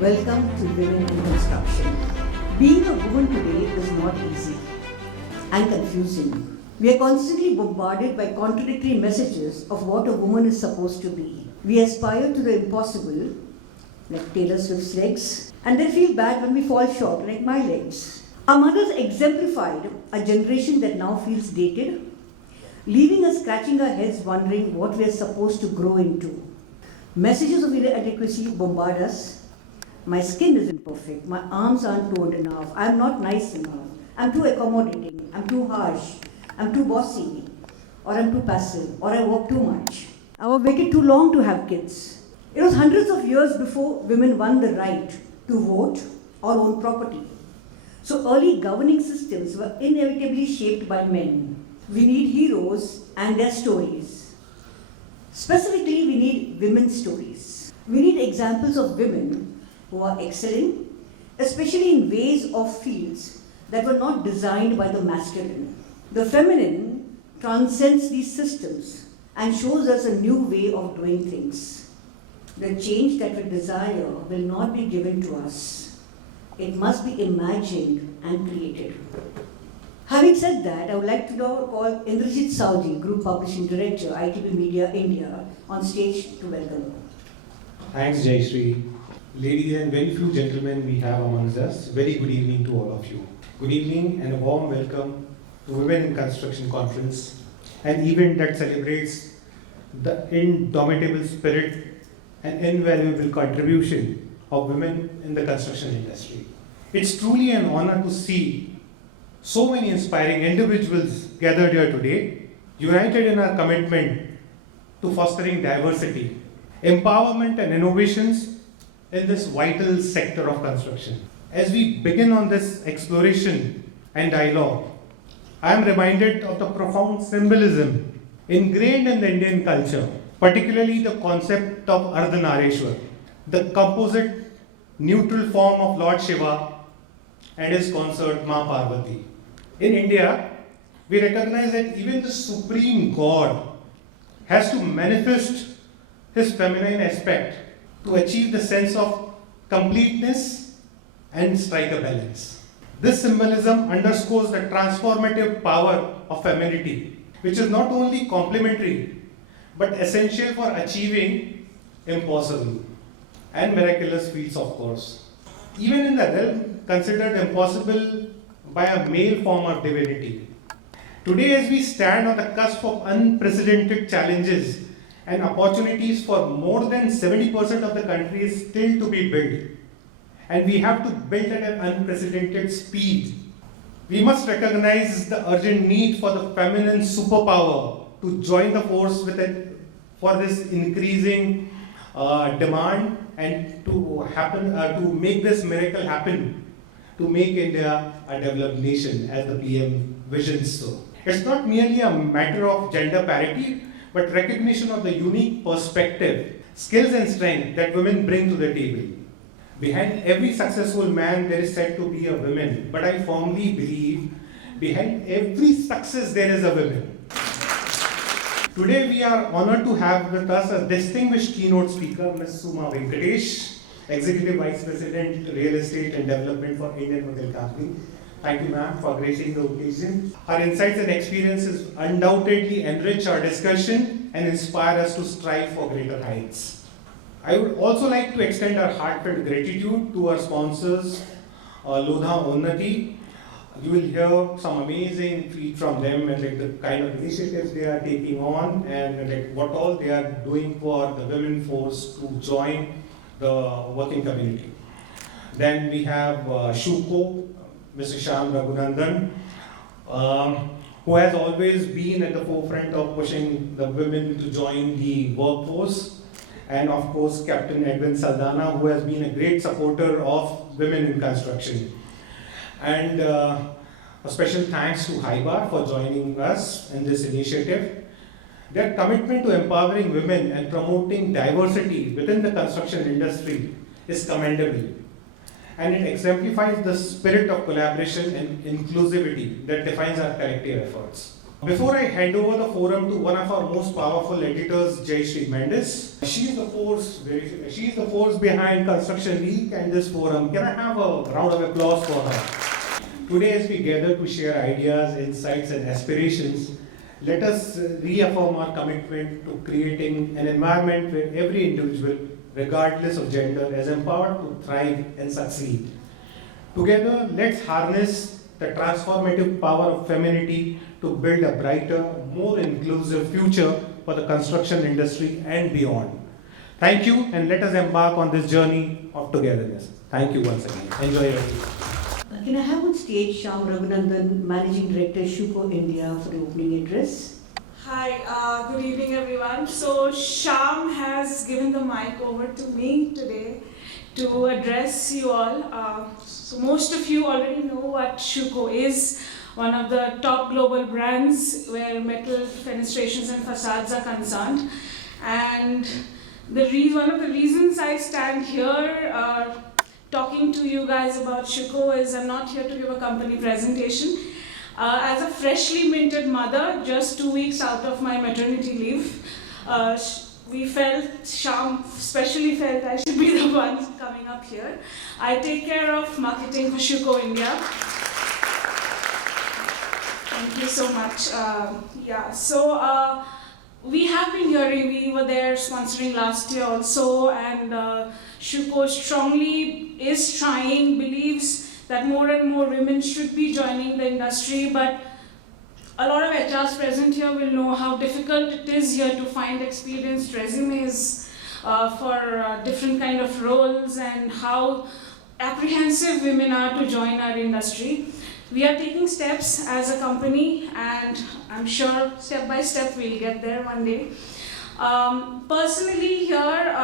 Welcome to Women in Construction. Being a woman today is not easy and confusing. We are constantly bombarded by contradictory messages of what a woman is supposed to be. We aspire to the impossible, like Taylor Swift's legs, and then feel bad when we fall short, like my legs. Our mothers exemplified a generation that now feels dated, leaving us scratching our heads wondering what we are supposed to grow into. Messages of inadequacy bombard us. My skin is imperfect, my arms aren't toned enough, I'm not nice enough, I'm too accommodating, I'm too harsh, I'm too bossy, or I'm too passive, or I work too much. I waited too long to have kids. It was hundreds of years before women won the right to vote or own property. So early governing systems were inevitably shaped by men. We need heroes and their stories. Specifically, we need women's stories. We need examples of women who are excelling, especially in ways or fields that were not designed by the masculine. The feminine transcends these systems and shows us a new way of doing things. The change that we desire will not be given to us. It must be imagined and created. Having said that, I would like to now call Indrajit Saudi, Group Publishing Director, ITV Media India, on stage to welcome. Thanks, Jayashree. Ladies and very few gentlemen we have amongst us, very good evening to all of you. Good evening and a warm welcome to Women in Construction Conference, an event that celebrates the indomitable spirit and invaluable contribution of women in the construction industry. It's truly an honor to see so many inspiring individuals gathered here today, united in our commitment to fostering diversity, empowerment and innovations in this vital sector of construction. As we begin on this exploration and dialogue, I am reminded of the profound symbolism ingrained in the Indian culture, particularly the concept of Ardhanareshwar, the composite neutral form of Lord Shiva and his consort Ma Parvati. In India, we recognize that even the supreme God has to manifest his feminine aspect to achieve the sense of completeness and strike a balance. This symbolism underscores the transformative power of femininity, which is not only complementary but essential for achieving impossible and miraculous feats, of course. Even in the realm considered impossible by a male form of divinity. Today, as we stand on the cusp of unprecedented challenges and opportunities for more than 70% of the country is still to be built, and we have to build at an unprecedented speed. We must recognize the urgent need for the feminine superpower to join the force with it for this increasing demand and to make this miracle happen, to make India a developed nation as the PM visions so. It's not merely a matter of gender parity, but recognition of the unique perspective, skills and strength that women bring to the table. Behind every successful man there is said to be a woman, but I firmly believe behind every success there is a woman. Today we are honored to have with us a distinguished keynote speaker, Ms. Suma Venkatesh, Executive Vice President, Real Estate and Development for Indian Hotel Company. Thank you, ma'am, for gracing the occasion. Her insights and experiences undoubtedly enrich our discussion and inspire us to strive for greater heights. I would also like to extend our heartfelt gratitude to our sponsors, Lodha Unnati. You will hear some amazing feed from them and the kind of initiatives they are taking on and what all they are doing for the women force to join the working community. Then we have Shuko, Mr. Shyam Raghunandan, who has always been at the forefront of pushing the women to join the workforce. And of course, Captain Edwin Saldana, who has been a great supporter of women in construction. And a special thanks to Haibar for joining us in this initiative. Their commitment to empowering women and promoting diversity within the construction industry is commendable. And it exemplifies the spirit of collaboration and inclusivity that defines our collective efforts. Before I hand over the forum to one of our most powerful editors, Jayashree Mendes, she is the force behind Construction Week and this forum. Can I have a round of applause for her? Today, as we gather to share ideas, insights, and aspirations, let us reaffirm our commitment to creating an environment where every individual, regardless of gender, is empowered to thrive and succeed. Together, let's harness the transformative power of femininity to build a brighter, more inclusive future for the construction industry and beyond. Thank you, and let us embark on this journey of togetherness. Thank you once again. Enjoy your day. Can I have on stage Shyam Raghunandan, Managing Director, Shuko India, for the opening address? Hi, good evening everyone. So Shyam has given the mic over to me today to address you all. So most of you already know what Shuko is, one of the top global brands where metal fenestrations and facades are concerned. And one of the reasons I stand here talking to you guys about Shuko is I'm not here to give a company presentation. As a freshly minted mother, just 2 weeks out of my maternity leave, Shyam especially felt I should be the one coming up here. I take care of marketing for Shuko India. Thank you so much. We have been hearing, we were there sponsoring last year also, and Shuko strongly is trying, believes that more and more women should be joining the industry, but a lot of HRs present here will know how difficult it is here to find experienced resumes for different kind of roles and how apprehensive women are to join our industry. We are taking steps as a company, and I'm sure step by step we'll get there one day. Personally here,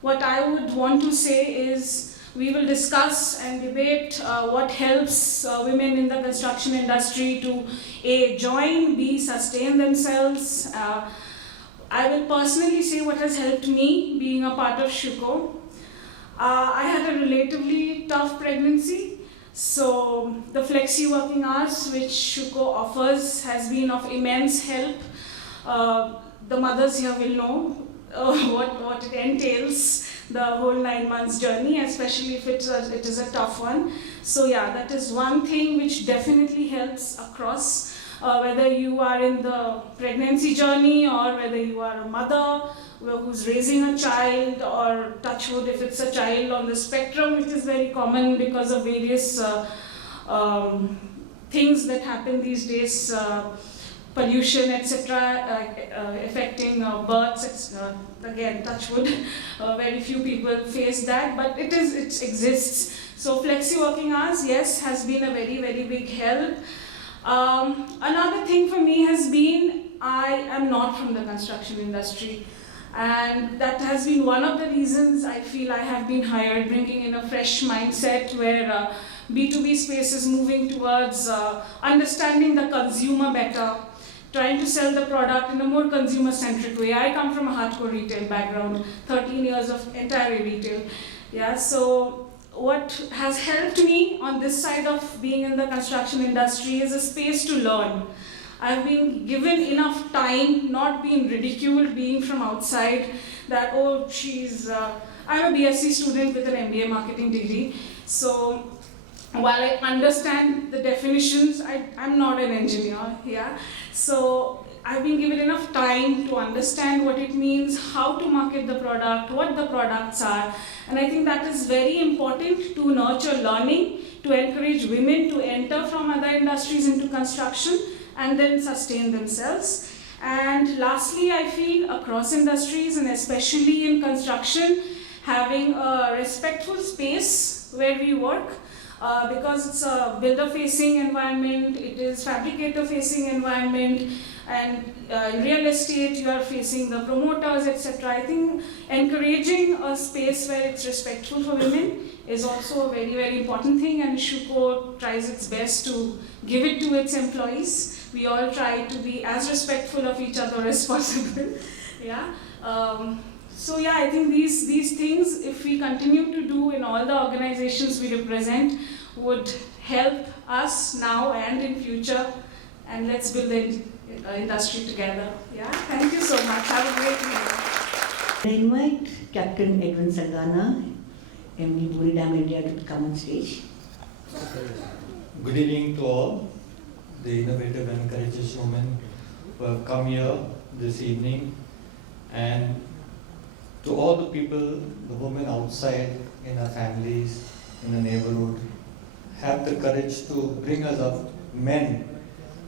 what I would want to say is we will discuss and debate what helps women in the construction industry to A, join, B, sustain themselves. I will personally say what has helped me being a part of Shuko. I had a relatively tough pregnancy, so the flexi working hours which Shuko offers has been of immense help. The mothers here will know what it entails, the whole 9 months journey, especially if it is a tough one. So yeah, that is one thing which definitely helps across, whether you are in the pregnancy journey or whether you are a mother who's raising a child, or touch wood if it's a child on the spectrum, which is very common because of various things that happen these days, pollution, etc., affecting births. Again, touch wood, very few people face that, but it exists. So flexi working hours, yes, has been a very, very big help. Another thing for me has been, I am not from the construction industry, and that has been one of the reasons I feel I have been hired, bringing in a fresh mindset where B2B space is moving towards understanding the consumer better, trying to sell the product in a more consumer-centric way. I come from a hardcore retail background, 13 years of entire retail. Yeah, so what has helped me on this side of being in the construction industry is a space to learn. I've been given enough time, not being ridiculed, being from outside, that, oh, I'm a BSc student with an MBA marketing degree. So while I understand the definitions, I'm not an engineer, yeah. So I've been given enough time to understand what it means, how to market the product, what the products are. And I think that is very important to nurture learning, to encourage women to enter from other industries into construction and then sustain themselves. And lastly, I feel across industries, and especially in construction, having a respectful space where we work, because it's a builder-facing environment, it is fabricator-facing environment, and in real estate you are facing the promoters, etc. I think encouraging a space where it's respectful for women is also a very, very important thing, and Shuko tries its best to give it to its employees. We all try to be as respectful of each other as possible. Yeah. So yeah, I think these things, if we continue to do in all the organizations we represent, would help us now and in future, and let's build the industry together. Yeah, thank you so much. Have a great evening. I invite Captain Edwin Sangana, MD Buri Dam India, to come on stage. Good evening to all the innovative and courageous women who have come here this evening, and to all the people, the women outside in our families, in the neighborhood, have the courage to bring us up men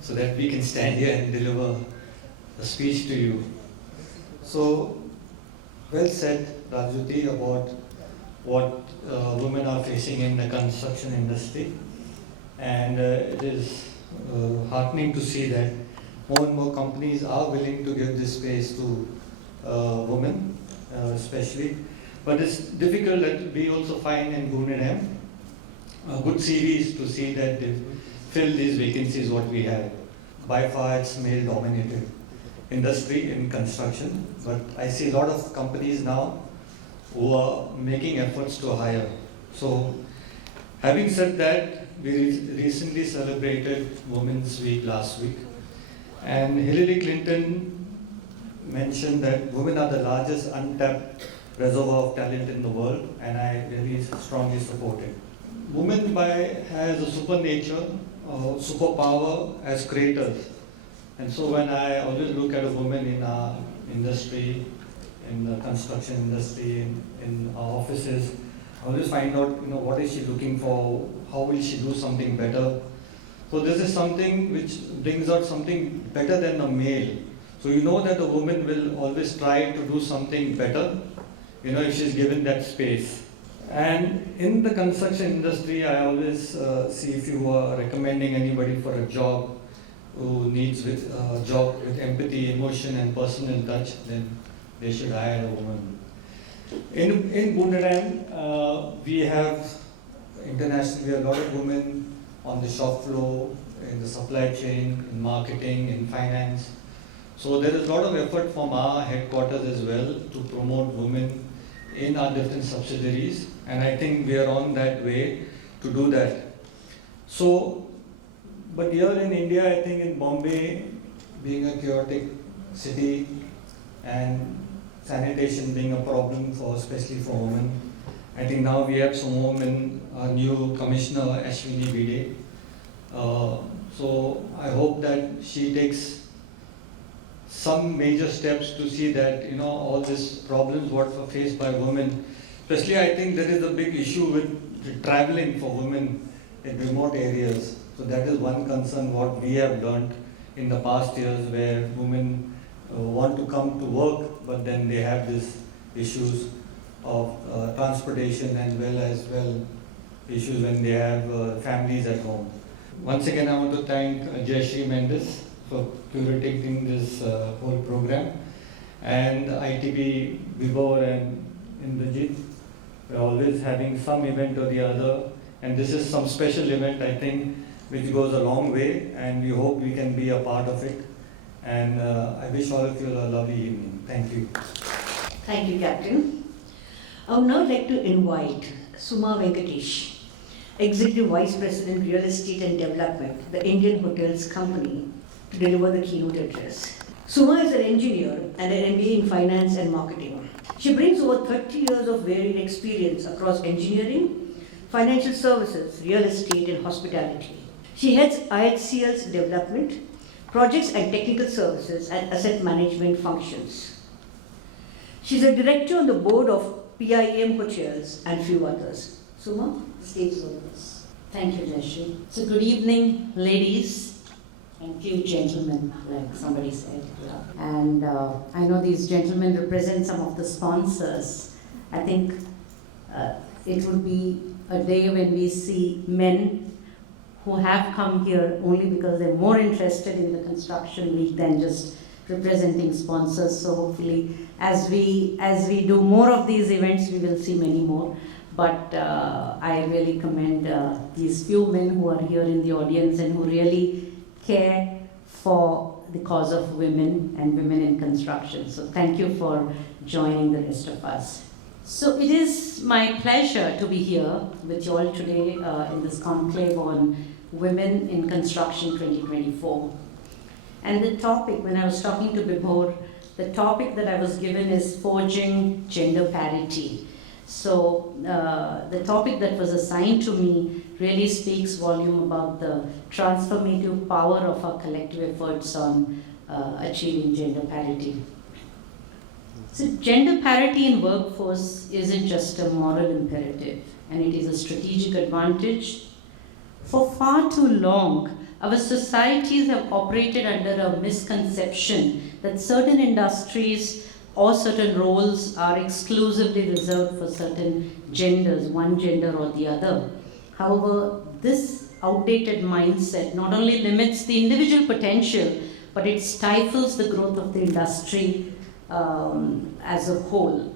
so that we can stand here and deliver a speech to you. So, well said, Rajyoti, about what women are facing in the construction industry. And it is heartening to see that more and more companies are willing to give this space to women, especially. But it's difficult that we also find in Gunedam good CVs to see that they fill these vacancies what we have. By far it's male-dominated industry in construction, but I see a lot of companies now who are making efforts to hire. So, having said that, we recently celebrated Women's Week last week, and Hillary Clinton mentioned that women are the largest untapped reservoir of talent in the world, and I really strongly support it. Women has a super nature, superpower as creators. And so when I always look at a woman in our industry, in the construction industry, in our offices, I always find out, what is she looking for? How will she do something better? So this is something which brings out something better than a male. So you know that a woman will always try to do something better, if she's given that space. And in the construction industry, I always see, if you are recommending anybody for a job who needs a job with empathy, emotion and personal touch, then they should hire a woman. In Gunedam, we have internationally a lot of women on the shop floor, in the supply chain, in marketing, in finance. So there is a lot of effort from our headquarters as well to promote women in our different subsidiaries, and I think we are on that way to do that. So, but here in India, I think in Bombay, being a chaotic city and sanitation being a problem especially for women, I think now we have some women, our new commissioner Ashwini Bide. So I hope that she takes some major steps to see that all these problems what are faced by women, especially I think there is a big issue with traveling for women in remote areas. So that is one concern what we have learned in the past years, where women want to come to work, but then they have these issues of transportation as well issues when they have families at home. Once again, I want to thank Jayashree Mendes for curating this whole program, and ITB, Vibor and Indrajit. We're always having some event or the other, and this is some special event, I think, which goes a long way, and we hope we can be a part of it. And I wish all of you a lovely evening. Thank you. Thank you, Captain. I would now like to invite Suma Venkatesh, Executive Vice President, Real Estate and Development, the Indian Hotels Company, to deliver the keynote address. Suma is an engineer and an MBA in Finance and Marketing. She brings over 30 years of varied experience across engineering, financial services, real estate and hospitality. She heads IHCL's development, projects and technical services and asset management functions. She's a director on the board of PIEM Hotels and few others. Suma, stage is yours. Thank you, Jayashree. So good evening, ladies and few gentlemen, like somebody said. And I know these gentlemen represent some of the sponsors. I think it would be a day when we see men who have come here only because they're more interested in the construction week than just representing sponsors. So hopefully, as we do more of these events, we will see many more. But I really commend these few men who are here in the audience and who really care for the cause of women and women in construction. So thank you for joining the rest of us. So it is my pleasure to be here with you all today in this conclave on Women in Construction 2024. And the topic, when I was talking to Bibhor, the topic that I was given is forging gender parity. So the topic that was assigned to me really speaks volume about the transformative power of our collective efforts on achieving gender parity. So gender parity in workforce isn't just a moral imperative, and it is a strategic advantage. For far too long, our societies have operated under a misconception that certain industries or certain roles are exclusively reserved for certain genders, one gender or the other. However, this outdated mindset not only limits the individual potential, but it stifles the growth of the industry as a whole.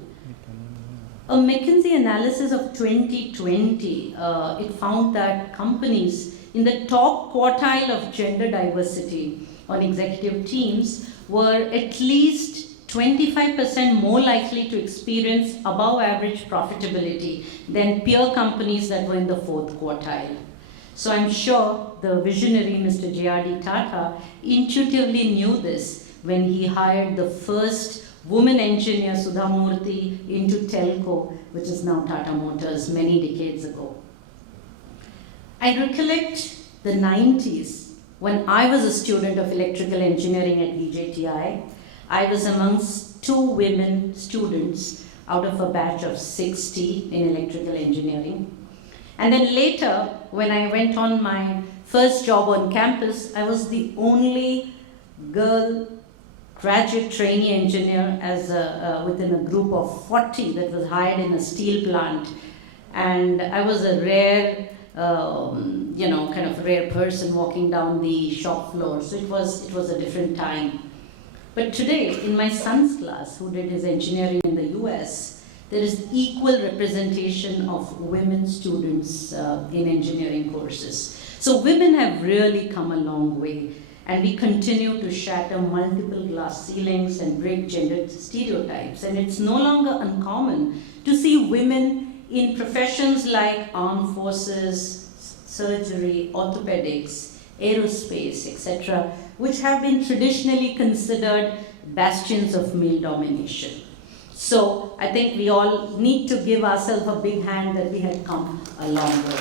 A McKinsey analysis of 2020, it found that companies in the top quartile of gender diversity on executive teams were at least 25% more likely to experience above average profitability than peer companies that were in the fourth quartile. So I'm sure the visionary Mr. J.R.D. Tata intuitively knew this when he hired the first woman engineer, Sudha Murthy, into Telco, which is now Tata Motors, many decades ago. I recollect the 90s when I was a student of electrical engineering at VJTI. I was amongst 2 women students out of a batch of 60 in electrical engineering. And then later, when I went on my first job on campus, I was the only girl graduate trainee engineer within a group of 40 that was hired in a steel plant. And I was a rare, kind of rare person walking down the shop floor. So it was a different time. But today, in my son's class, who did his engineering in the US, there is equal representation of women students in engineering courses. So women have really come a long way, and we continue to shatter multiple glass ceilings and break gender stereotypes. And it's no longer uncommon to see women in professions like armed forces, surgery, orthopedics, aerospace, etc., which have been traditionally considered bastions of male domination. So I think we all need to give ourselves a big hand that we had come a long way.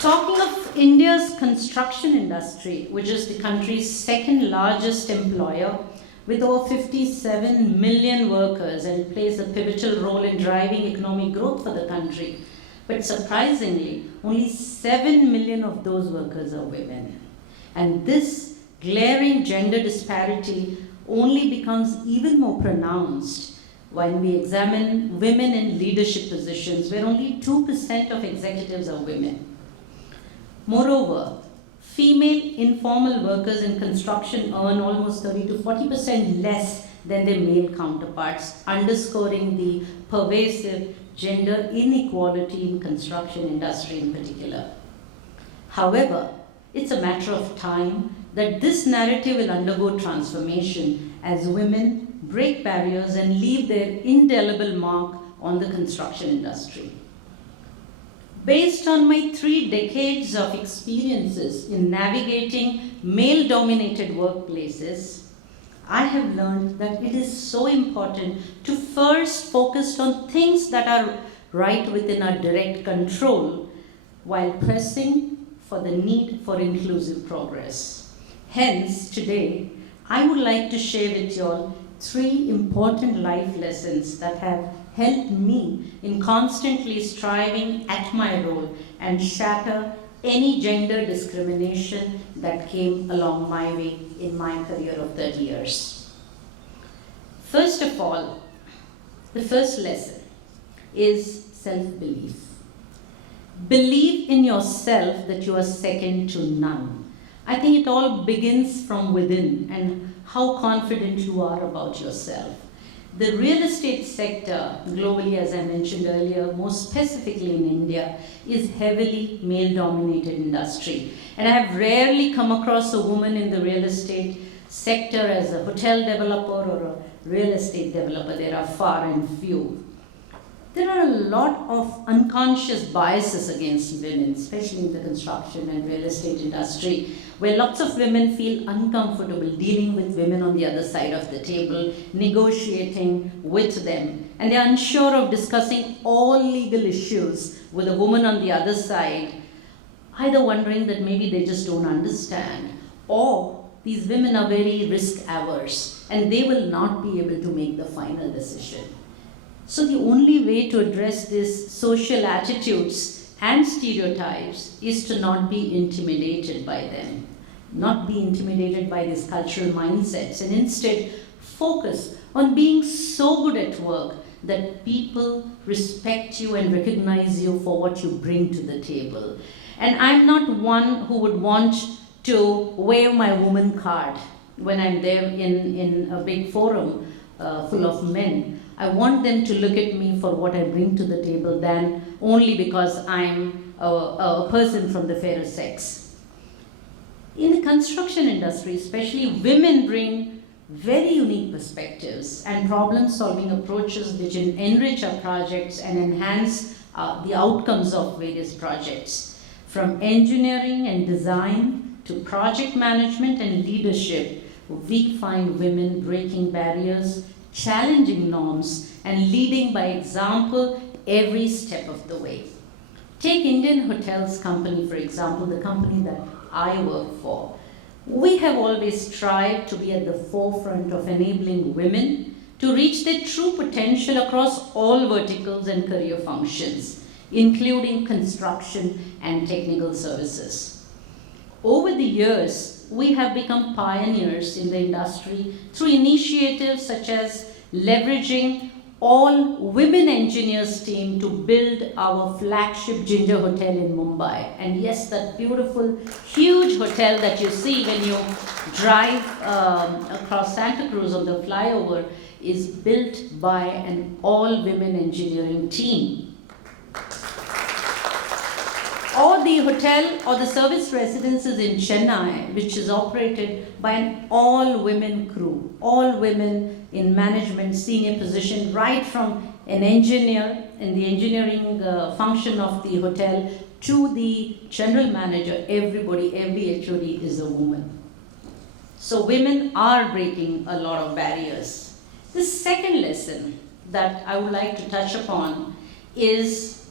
Talking of India's construction industry, which is the country's second largest employer, with over 57 million workers, and plays a pivotal role in driving economic growth for the country. But surprisingly, only 7 million of those workers are women. And this glaring gender disparity only becomes even more pronounced when we examine women in leadership positions, where only 2% of executives are women. Moreover, female informal workers in construction earn almost 30 to 40% less than their male counterparts, underscoring the pervasive gender inequality in construction industry in particular. However, it's a matter of time that this narrative will undergo transformation as women break barriers and leave their indelible mark on the construction industry. Based on my 3 decades of experiences in navigating male-dominated workplaces, I have learned that it is so important to first focus on things that are right within our direct control while pressing for the need for inclusive progress. Hence, today, I would like to share with you all 3 important life lessons that have helped me in constantly striving at my role and shatter any gender discrimination that came along my way in my career of 30 years. First of all, the first lesson is self-belief. Believe in yourself that you are second to none. I think it all begins from within and how confident you are about yourself. The real estate sector globally, as I mentioned earlier, more specifically in India, is heavily male-dominated industry. And I have rarely come across a woman in the real estate sector as a hotel developer or a real estate developer. There are far and few. There are a lot of unconscious biases against women, especially in the construction and real estate industry, where lots of women feel uncomfortable dealing with women on the other side of the table, negotiating with them, and they're unsure of discussing all legal issues with a woman on the other side, either wondering that maybe they just don't understand, or these women are very risk averse and they will not be able to make the final decision. So the only way to address these social attitudes and stereotypes is to not be intimidated by them, not be intimidated by these cultural mindsets, and instead focus on being so good at work that people respect you and recognize you for what you bring to the table. And I'm not one who would want to wave my woman card when I'm there in a big forum full of men. I want them to look at me for what I bring to the table than only because I'm a person from the fairer sex. In the construction industry, especially, women bring very unique perspectives and problem-solving approaches which enrich our projects and enhance the outcomes of various projects. From engineering and design to project management and leadership, we find women breaking barriers, challenging norms, and leading by example every step of the way. Take Indian Hotels Company, for example, the company that I work for. We have always strived to be at the forefront of enabling women to reach their true potential across all verticals and career functions, including construction and technical services. Over the years, we have become pioneers in the industry through initiatives such as leveraging all women engineers team to build our flagship Ginger Hotel in Mumbai. And yes, that beautiful, huge hotel that you see when you drive across Santa Cruz on the flyover is built by an all-women engineering team. Or the hotel or the service residences in Chennai, which is operated by an all-women crew, all women in management, senior position, right from an engineer in the engineering function of the hotel to the general manager. Everybody, every HOD is a woman. So women are breaking a lot of barriers. The second lesson that I would like to touch upon is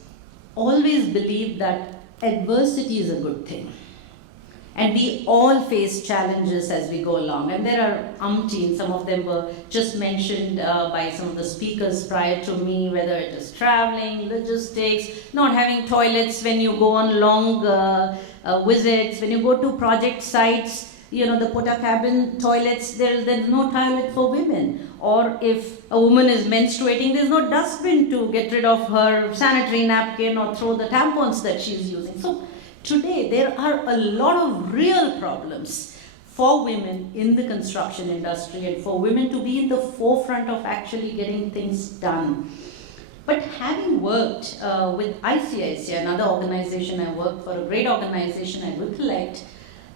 always believe that adversity is a good thing. And we all face challenges as we go along. And there are umpteen, some of them were just mentioned by some of the speakers prior to me, whether it is traveling, logistics, not having toilets when you go on long visits, when you go to project sites, the porta cabin toilets, there's no toilet for women. Or if a woman is menstruating, there's no dustbin to get rid of her sanitary napkin or throw the tampons that she's using. So today, there are a lot of real problems for women in the construction industry and for women to be in the forefront of actually getting things done. But having worked with ICICI, another organization I worked for, a great organization I recollect,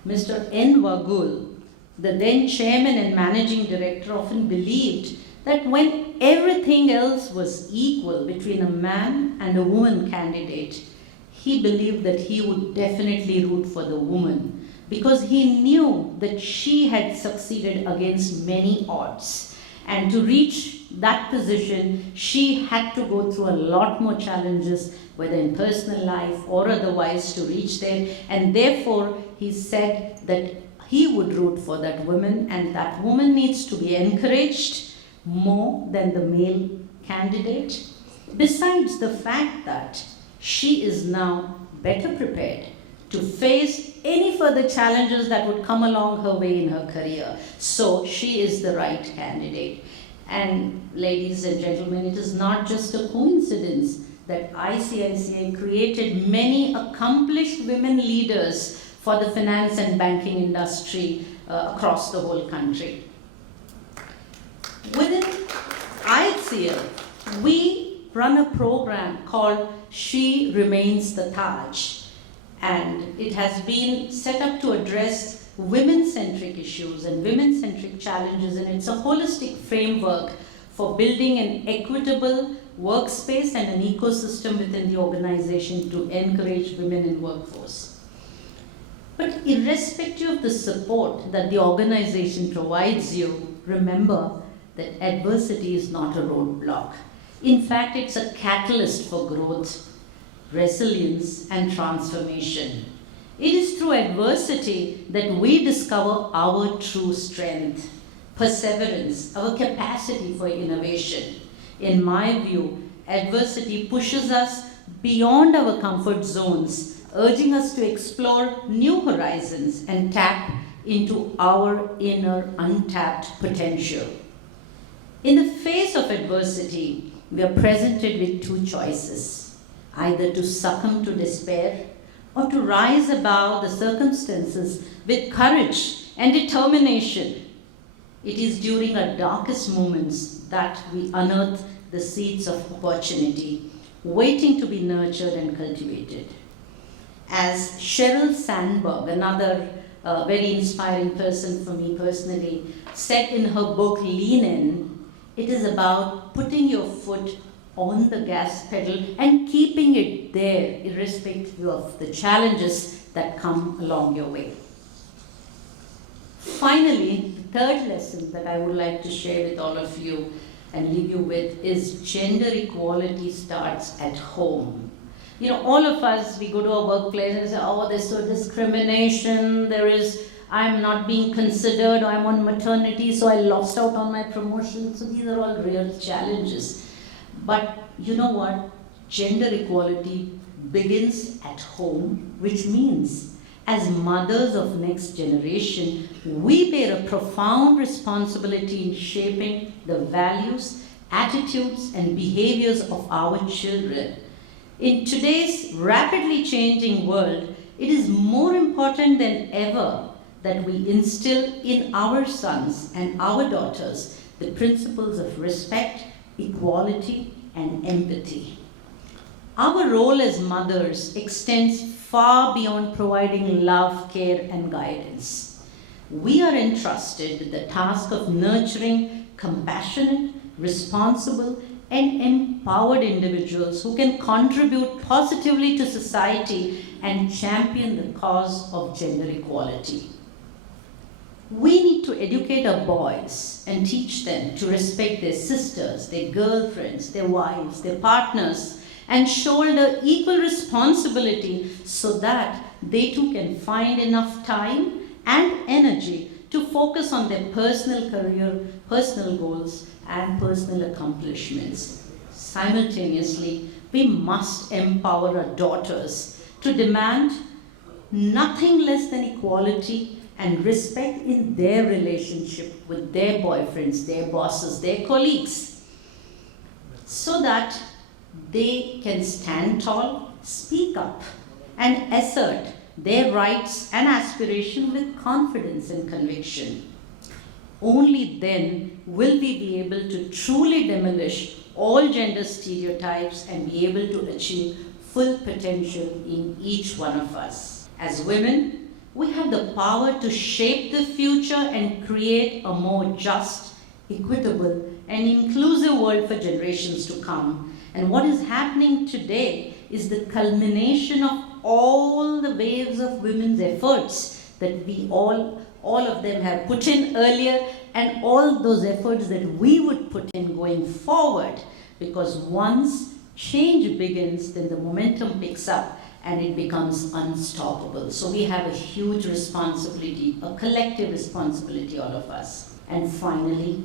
Mr. N. Vagul, the then chairman and managing director, often believed that when everything else was equal between a man and a woman candidate, he believed that he would definitely root for the woman because he knew that she had succeeded against many odds. And to reach that position, she had to go through a lot more challenges, whether in personal life or otherwise, to reach there. And therefore, he said that he would root for that woman, and that woman needs to be encouraged more than the male candidate. Besides the fact that she is now better prepared to face any further challenges that would come along her way in her career. So she is the right candidate. And ladies and gentlemen, it is not just a coincidence that ICICI created many accomplished women leaders for the finance and banking industry across the whole country. Within IHCL, we run a program called She Remains the Taj. And it has been set up to address women-centric issues and women-centric challenges, and it's a holistic framework for building an equitable workspace and an ecosystem within the organization to encourage women in workforce. But irrespective of the support that the organization provides you, remember that adversity is not a roadblock. In fact, it's a catalyst for growth, resilience, and transformation. It is through adversity that we discover our true strength, perseverance, our capacity for innovation. In my view, adversity pushes us beyond our comfort zones, urging us to explore new horizons and tap into our inner untapped potential. In the face of adversity, we are presented with two choices: either to succumb to despair or to rise above the circumstances with courage and determination. It is during our darkest moments that we unearth the seeds of opportunity, waiting to be nurtured and cultivated. As Sheryl Sandberg, another very inspiring person for me personally, said in her book Lean In, it is about putting your foot on the gas pedal and keeping it there, irrespective of the challenges that come along your way. Finally, the third lesson that I would like to share with all of you and leave you with is gender equality starts at home. You know, all of us, we go to our workplace and say, oh, there's so discrimination, I'm not being considered, or I'm on maternity, so I lost out on my promotion. So these are all real challenges. But you know what? Gender equality begins at home, which means as mothers of next generation, we bear a profound responsibility in shaping the values, attitudes, and behaviors of our children. In today's rapidly changing world, it is more important than ever that we instill in our sons and our daughters the principles of respect, equality, and empathy. Our role as mothers extends far beyond providing love, care, and guidance. We are entrusted with the task of nurturing compassionate, responsible, and empowered individuals who can contribute positively to society and champion the cause of gender equality. We need to educate our boys and teach them to respect their sisters, their girlfriends, their wives, their partners, and shoulder equal responsibility so that they too can find enough time and energy to focus on their personal career, personal goals, and personal accomplishments. Simultaneously, we must empower our daughters to demand nothing less than equality and respect in their relationship with their boyfriends, their bosses, their colleagues, so that they can stand tall, speak up, and assert their rights and aspirations with confidence and conviction. Only then will we be able to truly demolish all gender stereotypes and be able to achieve full potential in each one of us. As women, we have the power to shape the future and create a more just, equitable, and inclusive world for generations to come. And what is happening today is the culmination of all the waves of women's efforts that we all of them have put in earlier, and all those efforts that we would put in going forward. Because once change begins, then the momentum picks up and it becomes unstoppable. So we have a huge responsibility, a collective responsibility, all of us. And finally,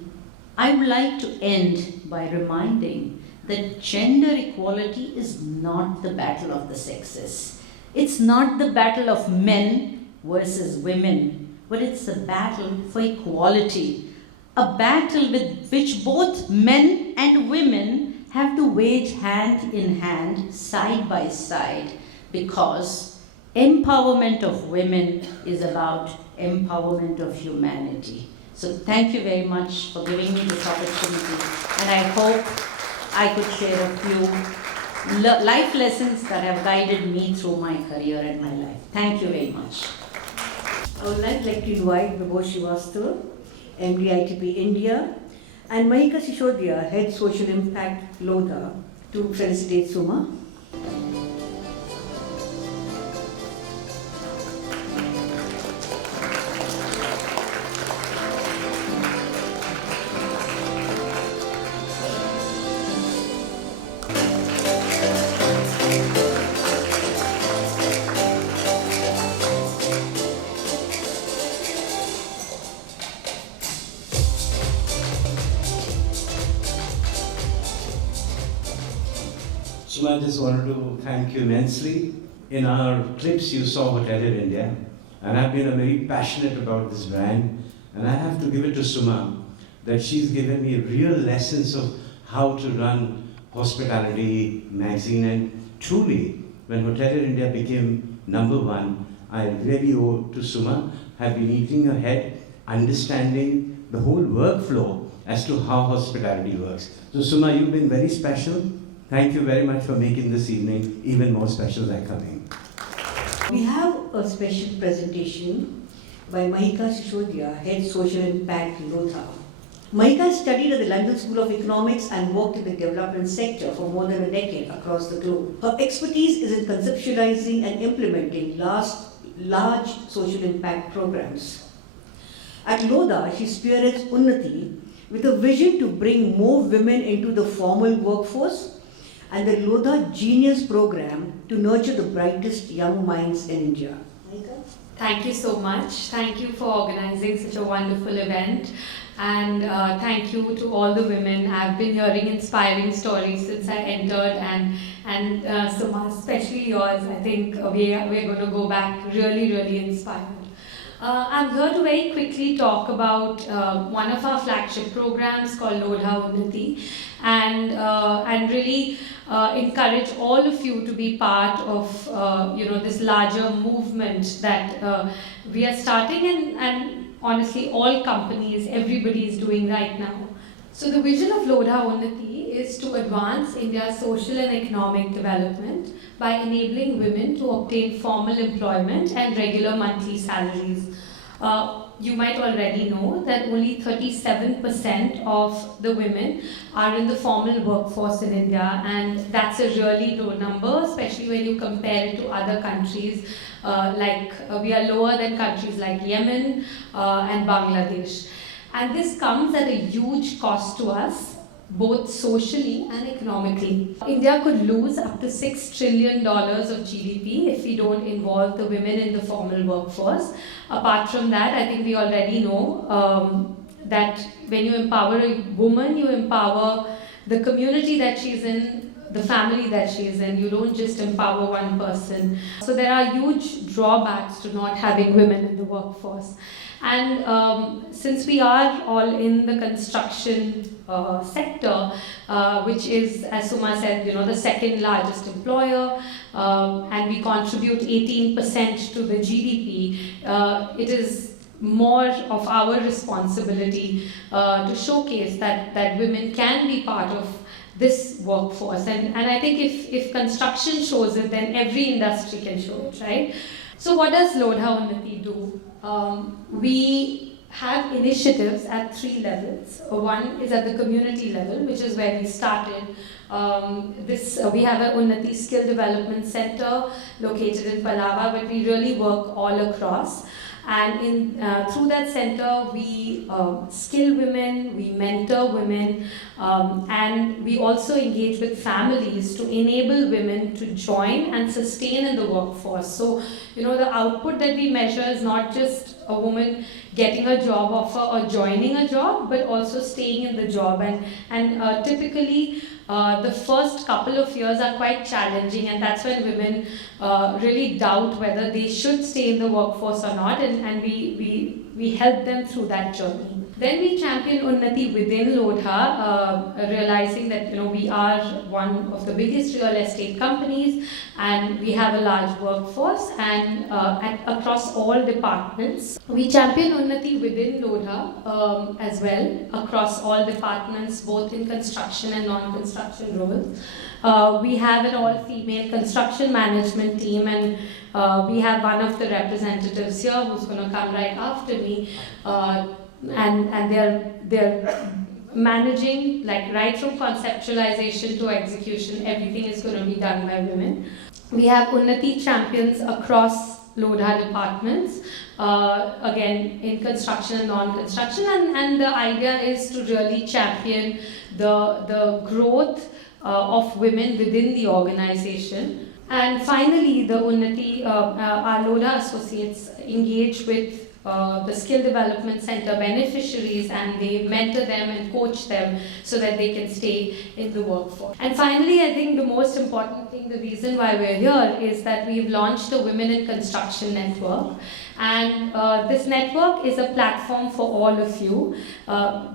I would like to end by reminding that gender equality is not the battle of the sexes. It's not the battle of men versus women, but it's a battle for equality. A battle with which both men and women have to wage hand in hand, side by side, because empowerment of women is about empowerment of humanity. So thank you very much for giving me this opportunity, and I hope I could share a few life lessons that have guided me through my career and my life. Thank you very much. I would like to invite Vibhor Srivastava, MD ITP India, and Mahika Sishodia, Head Social Impact Lodha, to felicitate Suma. Suma, I just wanted to thank you immensely. In our clips, you saw Hotel India, and I've been very passionate about this brand. And I have to give it to Suma that she's given me real lessons of how to run Hospitality magazine. And truly, when Hotel India became #1, I really owe to Suma. Have been eating her head, understanding the whole workflow as to how hospitality works. So Suma, you've been very special. Thank you very much for making this evening even more special by coming. We have a special presentation by Mahika Sishodia, Head Social Impact, Lodha. Mahika studied at the London School of Economics and worked in the development sector for more than a decade across the globe. Her expertise is in conceptualizing and implementing large social impact programs. At Lodha, she spearheads Unnati with a vision to bring more women into the formal workforce and the Lodha Genius program to nurture the brightest young minds in India. Mahika? Thank you so much. Thank you for organizing such a wonderful event. And thank you to all the women. I've been hearing inspiring stories since I entered, and Suma, especially yours. I think we're going to go back really inspired. I'm here to very quickly talk about one of our flagship programs called Lodha Unnati, and really encourage all of you to be part of this larger movement that we are starting, and honestly all companies, everybody is doing right now. So the vision of Lodha Unnati is to advance India's social and economic development by enabling women to obtain formal employment and regular monthly salaries. You might already know that only 37% of the women are in the formal workforce in India, and that's a really low number, especially when you compare it to other countries. We are lower than countries like Yemen and Bangladesh. And this comes at a huge cost to us, both socially and economically. India could lose up to $6 trillion of GDP if we don't involve the women in the formal workforce. Apart from that, I think we already know that when you empower a woman, you empower the community that she's in, the family that she is in. You don't just empower one person. So there are huge drawbacks to not having women in the workforce. And since we are all in the construction sector, which is, as Suma said, the second largest employer, and we contribute 18% to the GDP, it is more of our responsibility to showcase that women can be part of this workforce. And I think if construction shows it, then every industry can show it, right? So what does Lodha Unnati do? We have initiatives at 3 levels. One is at the community level, which is where we started. We have an Unnati Skill Development Center located in Palava, but we really work all across. And through that center, we skill women, we mentor women, and we also engage with families to enable women to join and sustain in the workforce. So, the output that we measure is not just a woman getting a job offer or joining a job, but also staying in the job. And typically, the first couple of years are quite challenging, and that's when women really doubt whether they should stay in the workforce or not, and we help them through that journey. Then we champion Unnati within Lodha, realizing that we are one of the biggest real estate companies, and we have a large workforce, and across all departments. We champion Unnati within Lodha as well, across all departments, both in construction and non-construction roles. We have an all-female construction management team, and we have one of the representatives here who's going to come right after me. And they're managing, right from conceptualization to execution, everything is going to be done by women. We have Unnati champions across Lodha departments, again in construction and non-construction, and the idea is to really champion the growth of women within the organization. And finally, the Unnati, our Lodha associates engage with the skill development center beneficiaries, and they mentor them and coach them so that they can stay in the workforce. And finally, I think the most important thing, the reason why we're here, is that we've launched a Women in Construction Network. And this network is a platform for all of you,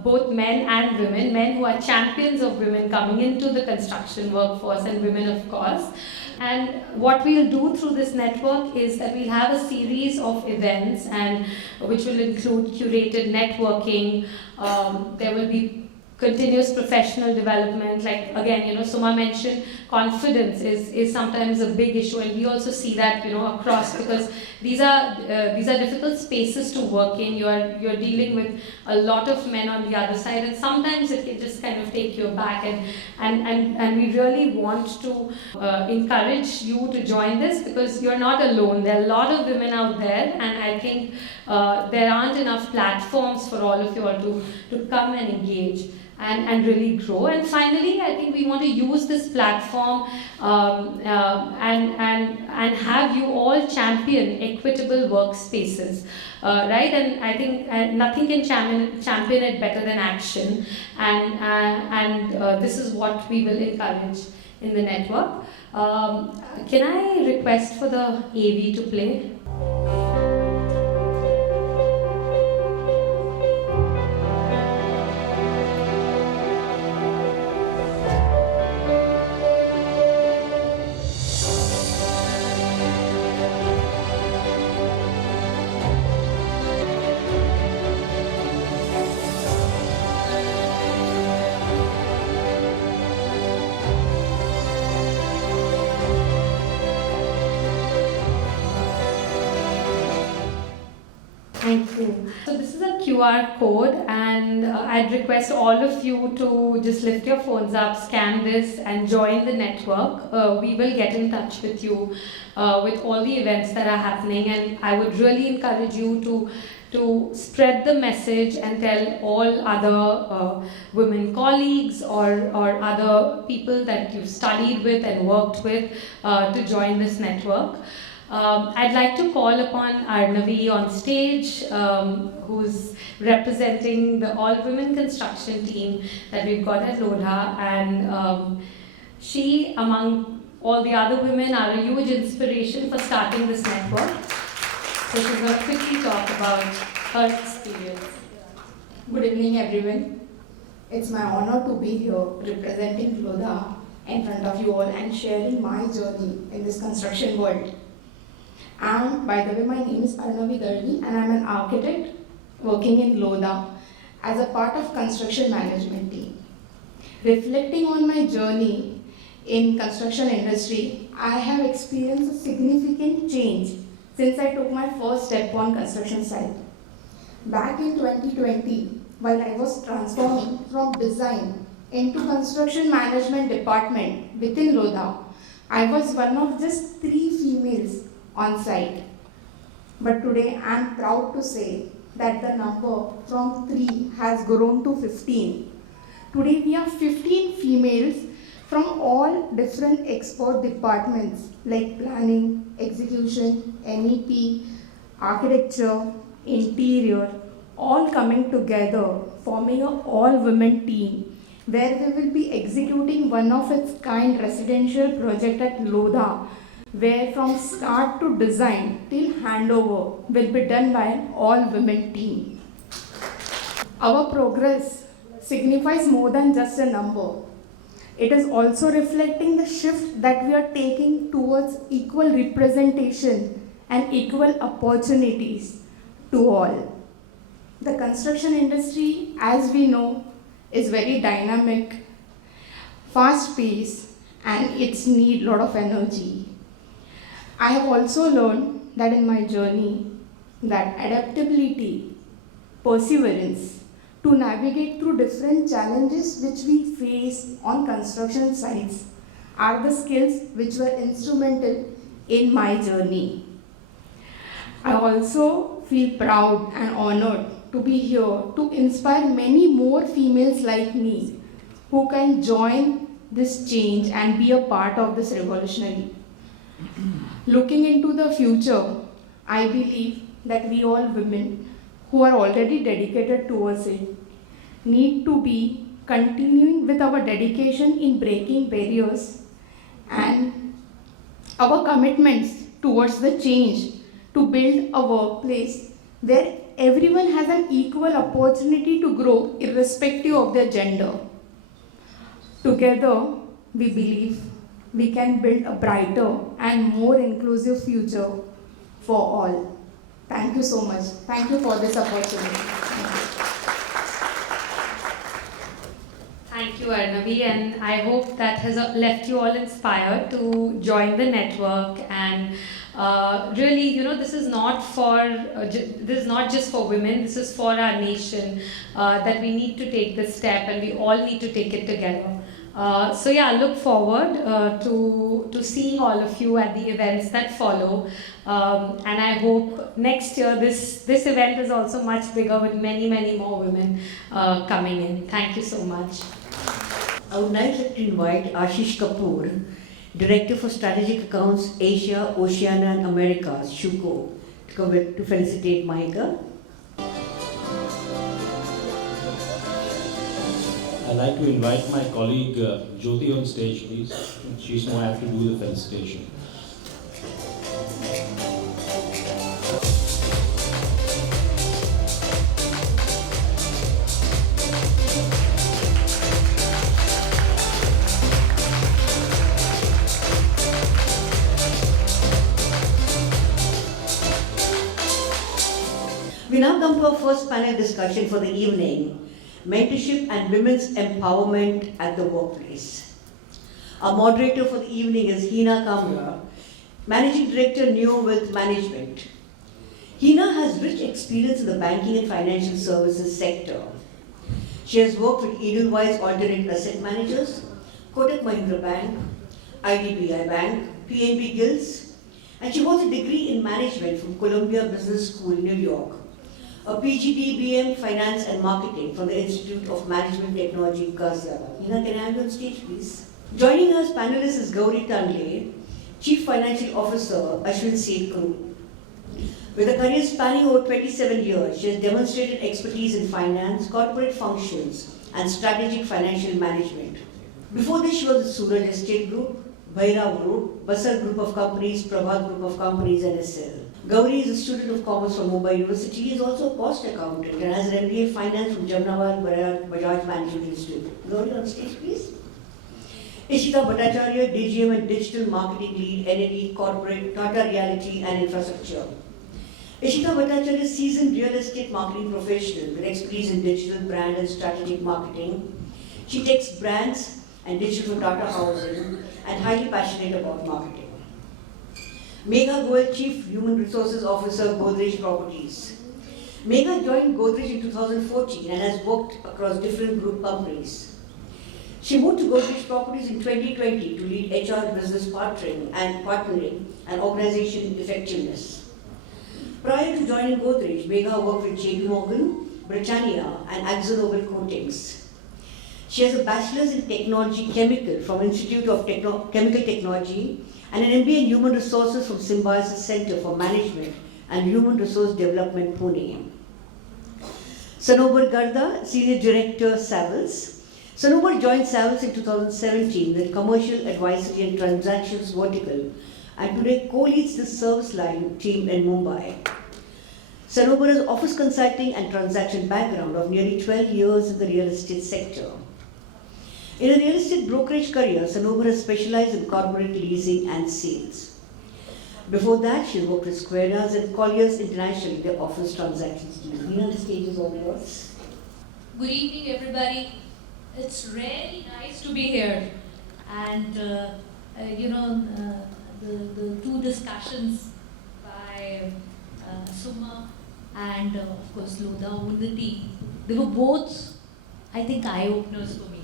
both men and women, men who are champions of women coming into the construction workforce, and women, of course. And what we'll do through this network is that we'll have a series of events, and which will include curated networking. There will be continuous professional development. Like again, Suma mentioned, confidence is sometimes a big issue, and we also see that across, because these are difficult spaces to work in. You're dealing with a lot of men on the other side, and sometimes it can just kind of take you aback. And we really want to encourage you to join this, because you're not alone. There are a lot of women out there, and I think there aren't enough platforms for all of you all to come and engage and really grow. And finally, I think we want to use this platform and have you all champion equitable workspaces, right? And I think nothing can champion it better than action. And this is what we will encourage in the network. Can I request for the AV to play? Thank you. So this is a QR code, and I'd request all of you to just lift your phones up, scan this, and join the network. We will get in touch with you with all the events that are happening, and I would really encourage you to spread the message and tell all other women colleagues or other people that you've studied with and worked with to join this network. I'd like to call upon Arnavi on stage, who's representing the all-women construction team that we've got at Lodha, and she, among all the other women, are a huge inspiration for starting this network. So she's going to quickly talk about her experience. Good evening, everyone. It's my honor to be here representing Lodha in front of you all and sharing my journey in this construction world. By the way, my name is Arnavi Darni, and I'm an architect working in Lodha as a part of construction management team. Reflecting on my journey in construction industry, I have experienced a significant change since I took my first step on construction site. Back in 2020, while I was transforming from design into construction management department within Lodha, I was one of just 3 females on site. But today I am proud to say that the number from 3 has grown to 15. Today we are 15 females from all different expert departments like planning, execution, MEP, architecture, interior, all coming together, forming an all-women team where we will be executing one of its kind residential project at Lodha, where from start to design till handover will be done by an all-women team. Our progress signifies more than just a number. It is also reflecting the shift that we are taking towards equal representation and equal opportunities to all. The construction industry, as we know, is very dynamic, fast-paced, and it needs a lot of energy. I have also learned that in my journey that adaptability, perseverance to navigate through different challenges which we face on construction sites are the skills which were instrumental in my journey. I also feel proud and honored to be here to inspire many more females like me who can join this change and be a part of this revolutionary. Looking into the future, I believe that we all women who are already dedicated towards it need to be continuing with our dedication in breaking barriers and our commitments towards the change to build a workplace where everyone has an equal opportunity to grow irrespective of their gender. Together, we believe we can build a brighter and more inclusive future for all. Thank you so much. Thank you for this opportunity. Thank you, Arnavi, and I hope that has left you all inspired to join the network. And really, this is not for this is not just for women. This is for our nation, that we need to take this step, and we all need to take it together. So yeah, I look forward to seeing all of you at the events that follow, and I hope next year this event is also much bigger with many more women coming in. Thank you so much. I would now like to invite Ashish Kapoor, Director for Strategic Accounts Asia, Oceania and Americas, SHUCO, to come to felicitate Mahika. I'd like to invite my colleague Jyoti on stage, please. She's now have to do the felicitation. We now come to our first panel discussion for the evening, mentorship and women's empowerment at the workplace. Our moderator for the evening is Hina Kamra, Managing Director, Neo Wealth Management. Hina has rich experience in the banking and financial services sector. She has worked with Edelweiss Alternate Asset Managers, Kotak Mahindra Bank, IDBI Bank, PNB Gills, and she holds a degree in management from Columbia Business School, New York, a PGD BM Finance and Marketing from the Institute of Management Technology, Ghaziabad. Hina, can I have you on stage, please? Joining us panelists is Gauri Tanle, Chief Financial Officer, Ashwin Seth Group. With a career spanning over 27 years, she has demonstrated expertise in finance, corporate functions, and strategic financial management. Before this, she was at Suraj Estate Group, Bhairav Group, Basar Group of Companies, Prabhat Group of Companies, and SL. Gauri is a student of commerce from Mumbai University. He is also a cost accountant and has an MBA Finance from Jamnabar Bajaj Management Institute. Gauri, on stage, please. Ishita Bhattacharya, DGM and Digital Marketing Lead, NLE, Corporate, Tata Realty and Infrastructure. Ishita Bhattacharya is a seasoned real estate marketing professional with expertise in digital brand and strategic marketing. She takes brands and digital for Tata Housing and highly passionate about marketing. Megha Goel, Chief Human Resources Officer, Godrej Properties. Megha joined Godrej in 2014 and has worked across different group companies. She moved to Godrej Properties in 2020 to lead HR business partnering and organization effectiveness. Prior to joining Godrej, Megha worked with JP Morgan, Britannia, and AkzoNobel Coatings. She has a bachelor's in technology chemical from Institute of Chemical Technology and an MBA in Human Resources from Symbiosis Center for Management and Human Resource Development, Pune. Sanobar Garda, Senior Director, Savills. Sanobar joined Savills in 2017 with Commercial Advisory and Transactions Vertical and today co-leads the service line team in Mumbai. Sanobar has office consulting and transaction background of nearly 12 years in the real estate sector. In a real estate brokerage career, Sanobar has specialized in corporate leasing and sales. Before that, she worked with Squareas and Colliers International in their office transactions team. Nina, the stage is all yours. Good evening, everybody. It's really nice to be here. And, the two discussions by Suma and, of course, Lodha Unnati, they were both, I think, eye-openers for me.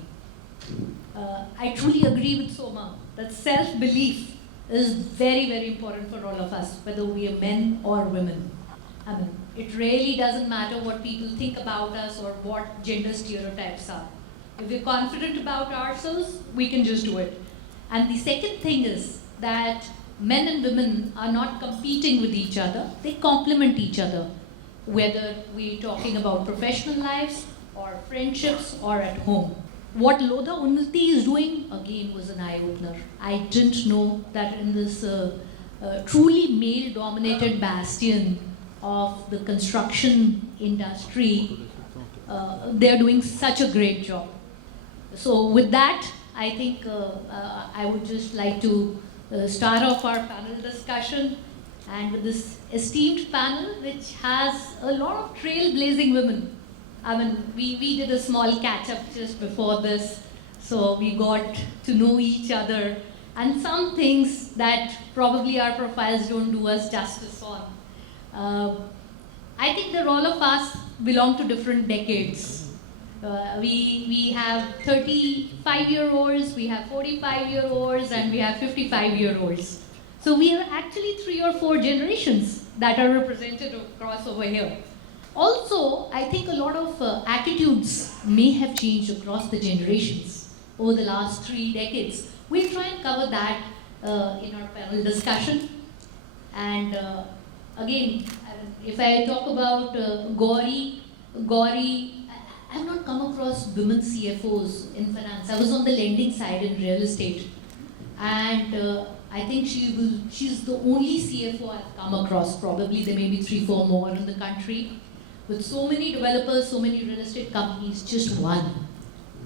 I truly agree with Soma that self-belief is very important for all of us, whether we are men or women. I mean, it really doesn't matter what people think about us or what gender stereotypes are. If we're confident about ourselves, we can just do it. And the second thing is that men and women are not competing with each other, they complement each other. Whether we're talking about professional lives or friendships or at home. What Lodha Unnati is doing, again, was an eye-opener. I didn't know that in this truly male-dominated bastion of the construction industry, they're doing such a great job. So with that, I think I would just like to start off our panel discussion, and with this esteemed panel, which has a lot of trailblazing women. I mean, we did a small catch-up just before this, so we got to know each other, and some things that probably our profiles don't do us justice on. I think that all of us belong to different decades. We have 35-year-olds, we have 45-year-olds, and we have 55-year-olds. So we are actually 3 or 4 generations that are represented across over here. Also, I think a lot of attitudes may have changed across the generations over the last 3 decades. We'll try and cover that in our panel discussion. And again, if I talk about Gauri, I have not come across women CFOs in finance. I was on the lending side in real estate. And I think she's the only CFO I've come across. Probably there may be 3-4 more in the country. With so many developers, so many real estate companies, just one.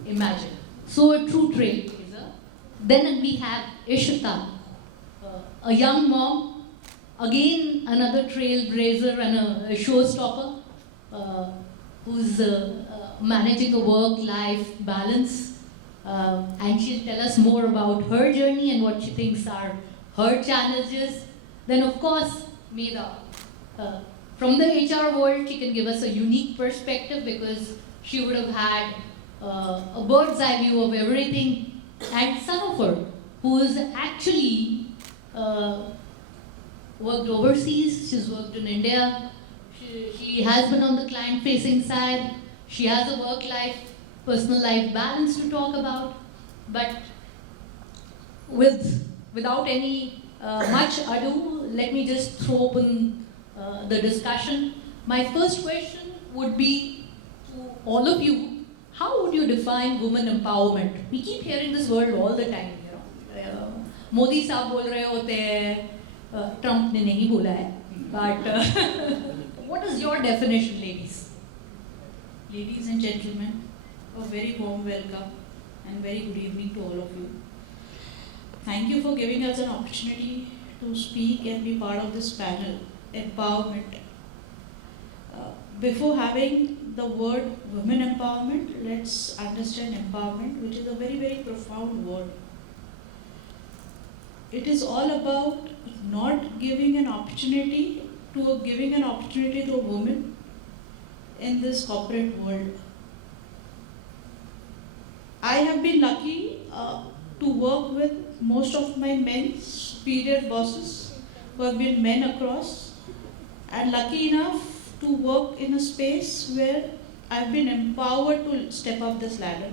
Imagine. So a true trailblazer. Then we have Ishita, a young mom, again another trailblazer and a showstopper, who's managing a work-life balance. And she'll tell us more about her journey and what she thinks are her challenges. Then of course, Medha. From the HR world, she can give us a unique perspective because she would have had a bird's eye view of everything. And Sanofer, who is actually worked overseas, she's worked in India, she has been on the client-facing side, she has a work-life, personal life balance to talk about. But without any much ado, let me just throw open the discussion. My first question would be to all of you: how would you define women empowerment? We keep hearing this word all the time. Modi साहब बोल रहे होते हैं, Trump ने नहीं बोला है. But what is your definition, ladies? Ladies and gentlemen, a very warm welcome and very good evening to all of you. Thank you for giving us an opportunity to speak and be part of this panel. Empowerment. Before having the word women empowerment, let's understand empowerment, which is a very, very profound word. It is all about not giving an opportunity to a woman in this corporate world. I have been lucky to work with most of my men's superior bosses who have been men across, and lucky enough to work in a space where I've been empowered to step up this ladder.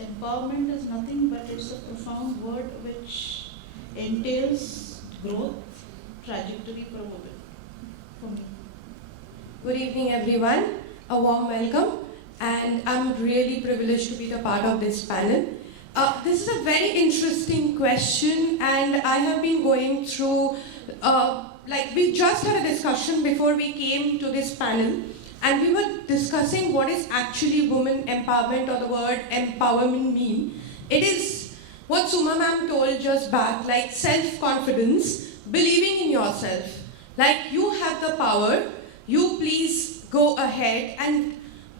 Empowerment is nothing but it's a profound word which entails growth, trajectory for a woman, for me. Good evening, everyone. A warm welcome, and I'm really privileged to be the part of this panel. This is a very interesting question, and I have been going through, we just had a discussion before we came to this panel, and we were discussing what is actually women empowerment, or the word empowerment mean. It is what Suma ma'am told just back, like self-confidence, believing in yourself. Like you have the power, you please go ahead and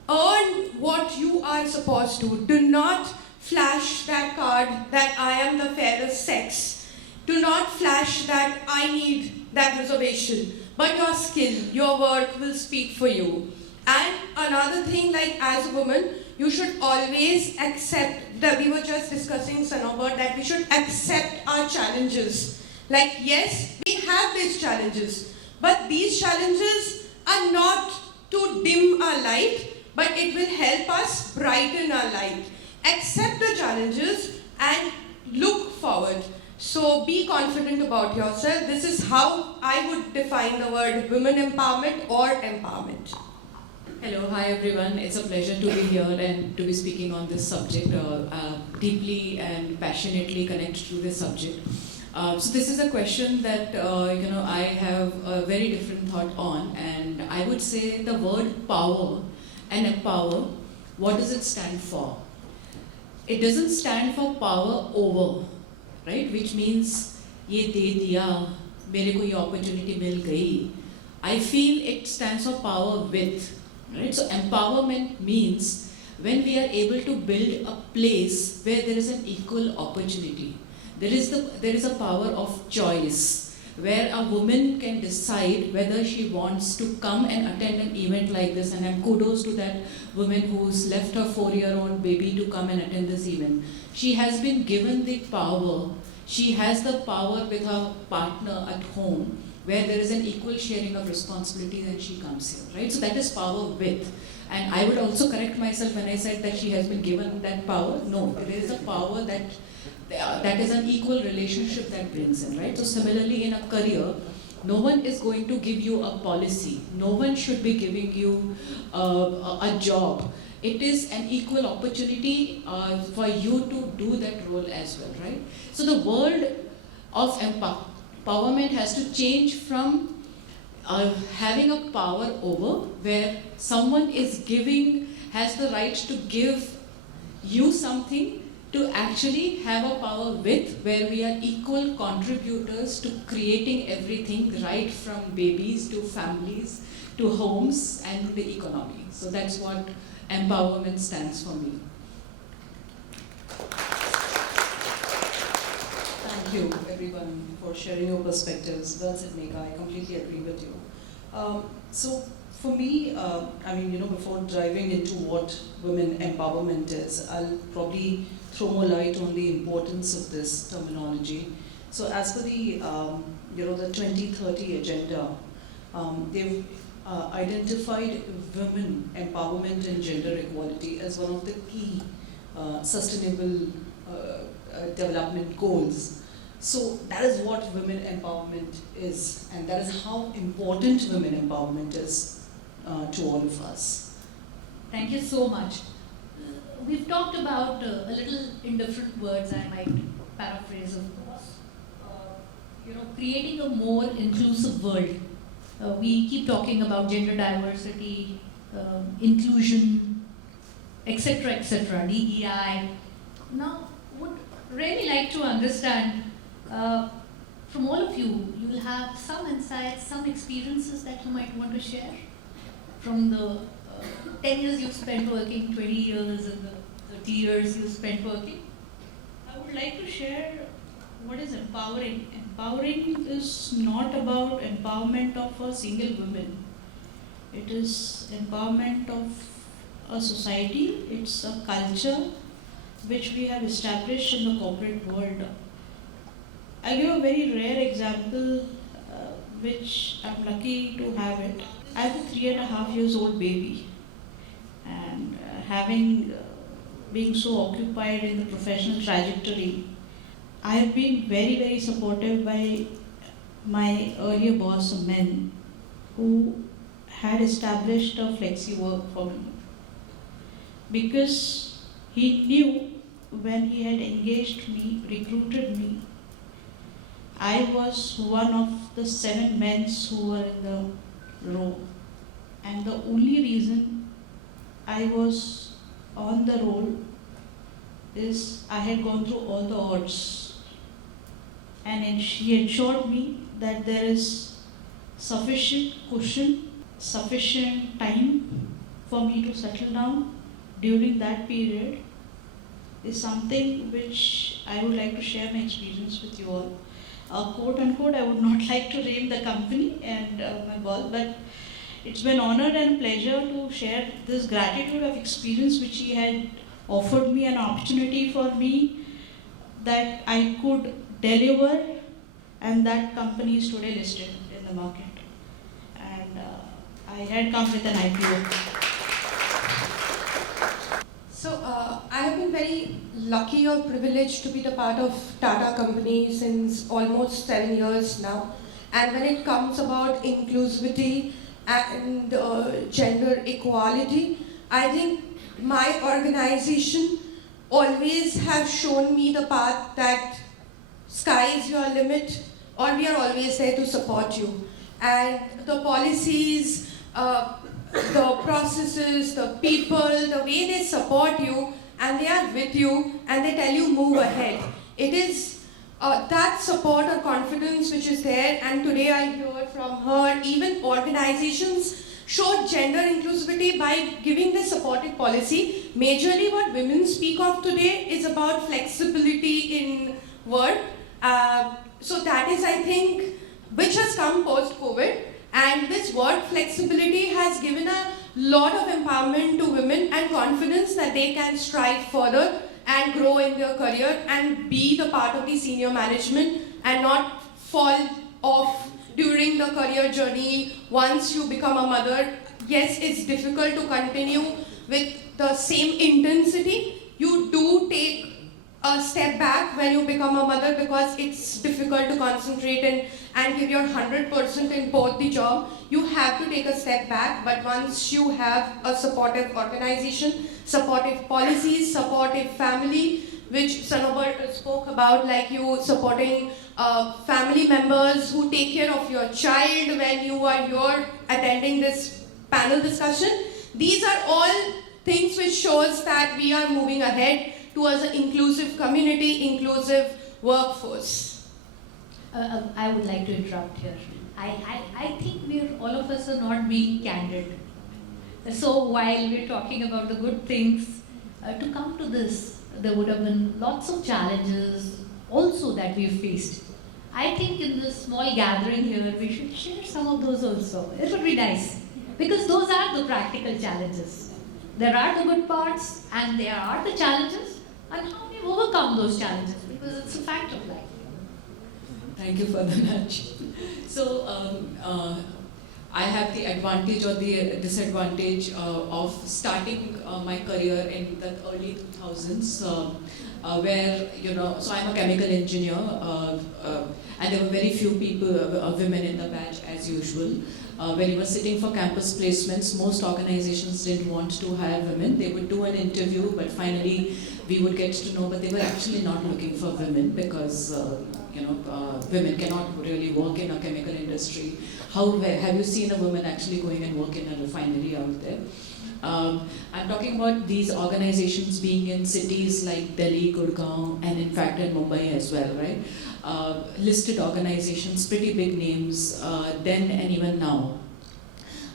earn what you are supposed to. Do not flash that card that I am the fairest sex. Do not flash that I need that reservation. But your skill, your work will speak for you. And another thing, like as a woman, you should always accept that we were just discussing, Sanover, that we should accept our challenges. Like, yes, we have these challenges, but these challenges are not to dim our light, but it will help us brighten our light. Accept the challenges and look forward. So be confident about yourself. This is how I would define the word women empowerment or empowerment. Hello, hi everyone. It's a pleasure to be here and to be speaking on this subject. Deeply and passionately connect to this subject. So this is a question that I have a very different thought on, and I would say the word power and empower. What does it stand for? It doesn't stand for power over, right? Which means ye de diya, mere ko ye opportunity mil gayi. I feel it stands for power with. Right? So empowerment means when we are able to build a place where there is an equal opportunity. There is a power of choice, where a woman can decide whether she wants to come and attend an event like this. And I'm kudos to that woman who's left her 4-year-old baby to come and attend this event. She has been given the power. She has the power with her partner at home, where there is an equal sharing of responsibilities, and she comes here, right? So that is power with. And I would also correct myself when I said that she has been given that power. No, there is a power that is an equal relationship that brings in, right? So similarly in a career, no one is going to give you a policy. No one should be giving you a job. It is an equal opportunity for you to do that role as well, right? So the world of empowerment has to change from having a power over, where someone has the right to give you something, to actually have a power with, where we are equal contributors to creating everything, right from babies to families to homes and to the economy. So that's what empowerment stands for me. Thank you, everyone, for sharing your perspectives. Well said, Megha. I completely agree with you. So, for me, before diving into what women empowerment is, I'll probably throw more light on the importance of this terminology. So, as per the 2030 agenda, they've identified women empowerment and gender equality as one of the key sustainable development goals. So that is what women empowerment is, and that is how important women empowerment is to all of us. Thank you so much. We've talked about a little in different words, I might paraphrase of course. Creating a more inclusive world. We keep talking about gender diversity, inclusion, etc., DEI. Now, would really like to understand from all of you, you'll have some insights, some experiences that you might want to share from the 10 years you've spent working, 20 years, and the 30 years you've spent working. I would like to share what is empowering. Empowering is not about empowerment of a single woman. It is empowerment of a society. It's a culture which we have established in the corporate world. I'll give a very rare example, which I'm lucky to have it. I have a 3.5 years old baby, and being so occupied in the professional trajectory, I have been very, very supported by my earlier boss, men, who had established a flexi work for me. Because he knew when he had engaged me, recruited me, I was one of the 7 men who were in the row. And the only reason I was on the roll is I had gone through all the odds. And she ensured me that there is sufficient cushion, sufficient time for me to settle down during that period, is something which I would like to share my experience with you all. Quote unquote, I would not like to name the company and my boss, but it's been honor and pleasure to share this gratitude of experience which he had offered me, an opportunity for me that I could deliver, and that company is today listed in the market. And I had come with an IPO. So I have been very lucky or privileged to be the part of Tata company since almost 7 years now. And when it comes about inclusivity and gender equality, I think my organization always have shown me the path that sky is your limit, or we are always there to support you. And the policies, the processes, the people, the way they support you, and they are with you, and they tell you move ahead. It is that support or confidence which is there, and today I hear from her, even organizations show gender inclusivity by giving the supportive policy. Majorly what women speak of today is about flexibility in work. So that is, I think, which has come post-COVID, and this word flexibility has given a lot of empowerment to women and confidence that they can strive further and grow in their career and be the part of the senior management and not fall off during the career journey. Once you become a mother, yes, it's difficult to continue with the same intensity. You do take a step back when you become a mother because it's difficult to concentrate and give your 100% in both the job. You have to take a step back, but once you have a supportive organization, supportive policies, supportive family, which Sanobar spoke about, like you supporting family members who take care of your child when you are here attending this panel discussion. These are all things which shows that we are moving ahead towards an inclusive community, inclusive workforce. I would like to interrupt here. I think all of us are not being candid. So while we're talking about the good things, to come to this, there would have been lots of challenges also that we've faced. I think in this small gathering here, we should share some of those also. It would be nice, because those are the practical challenges. There are the good parts and there are the challenges, and how we overcome those challenges, because it's a fact of life. Thank you for the nudge. So I have the advantage or the disadvantage of starting my career in the early 2000s, where, so I'm a chemical engineer, and there were very few people, women in the batch as usual. When you were sitting for campus placements, most organizations didn't want to hire women. They would do an interview, but finally we would get to know, but they were actually not looking for women because women cannot really work in a chemical industry. Have you seen a woman actually going and work in a refinery out there? I'm talking about these organizations being in cities like Delhi, Gurgaon, and in fact in Mumbai as well, right? Listed organizations, pretty big names, then and even now.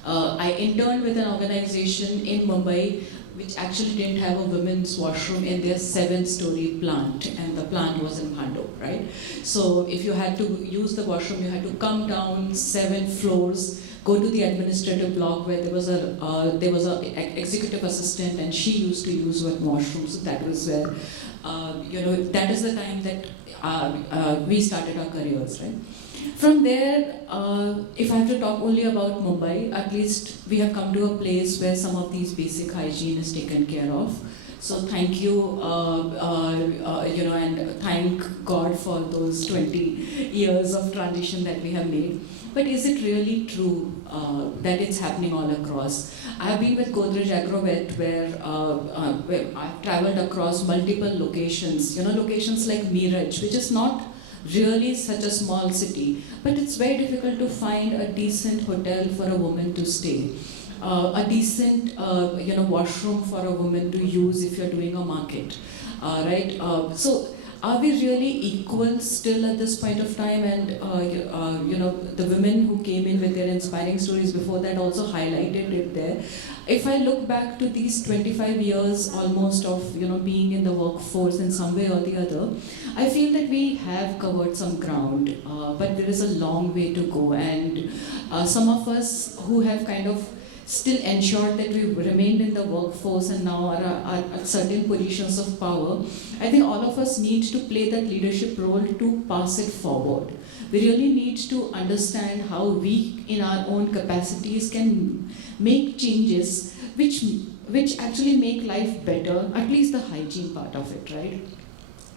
I interned with an organization in Mumbai which actually didn't have a women's washroom in their 7-story plant, and the plant was in Bhandup, right? So if you had to use the washroom, you had to come down 7 floors, go to the administrative block where there was a executive assistant, and she used to use one washroom. So that was where, that is the time that we started our careers, right? From there, if I have to talk only about Mumbai, at least we have come to a place where some of these basic hygiene is taken care of. So thank you, and thank God for those 20 years of transition that we have made. But is it really true that it's happening all across? I have been with Godrej Agrovet where I've traveled across multiple locations, locations like Meerut, which is not really such a small city, but it's very difficult to find a decent hotel for a woman to stay, a decent washroom for a woman to use if you're doing a market, right? So are we really equal still at this point of time? And the women who came in with their inspiring stories before that also highlighted it there. If I look back to these 25 years almost of being in the workforce in some way or the other, I feel that we have covered some ground, but there is a long way to go. And some of us who have kind of still ensured that we remained in the workforce and now are at certain positions of power, I think all of us need to play that leadership role to pass it forward. We really need to understand how we, in our own capacities, can make changes which which actually make life better, at least the hygiene part of it, right?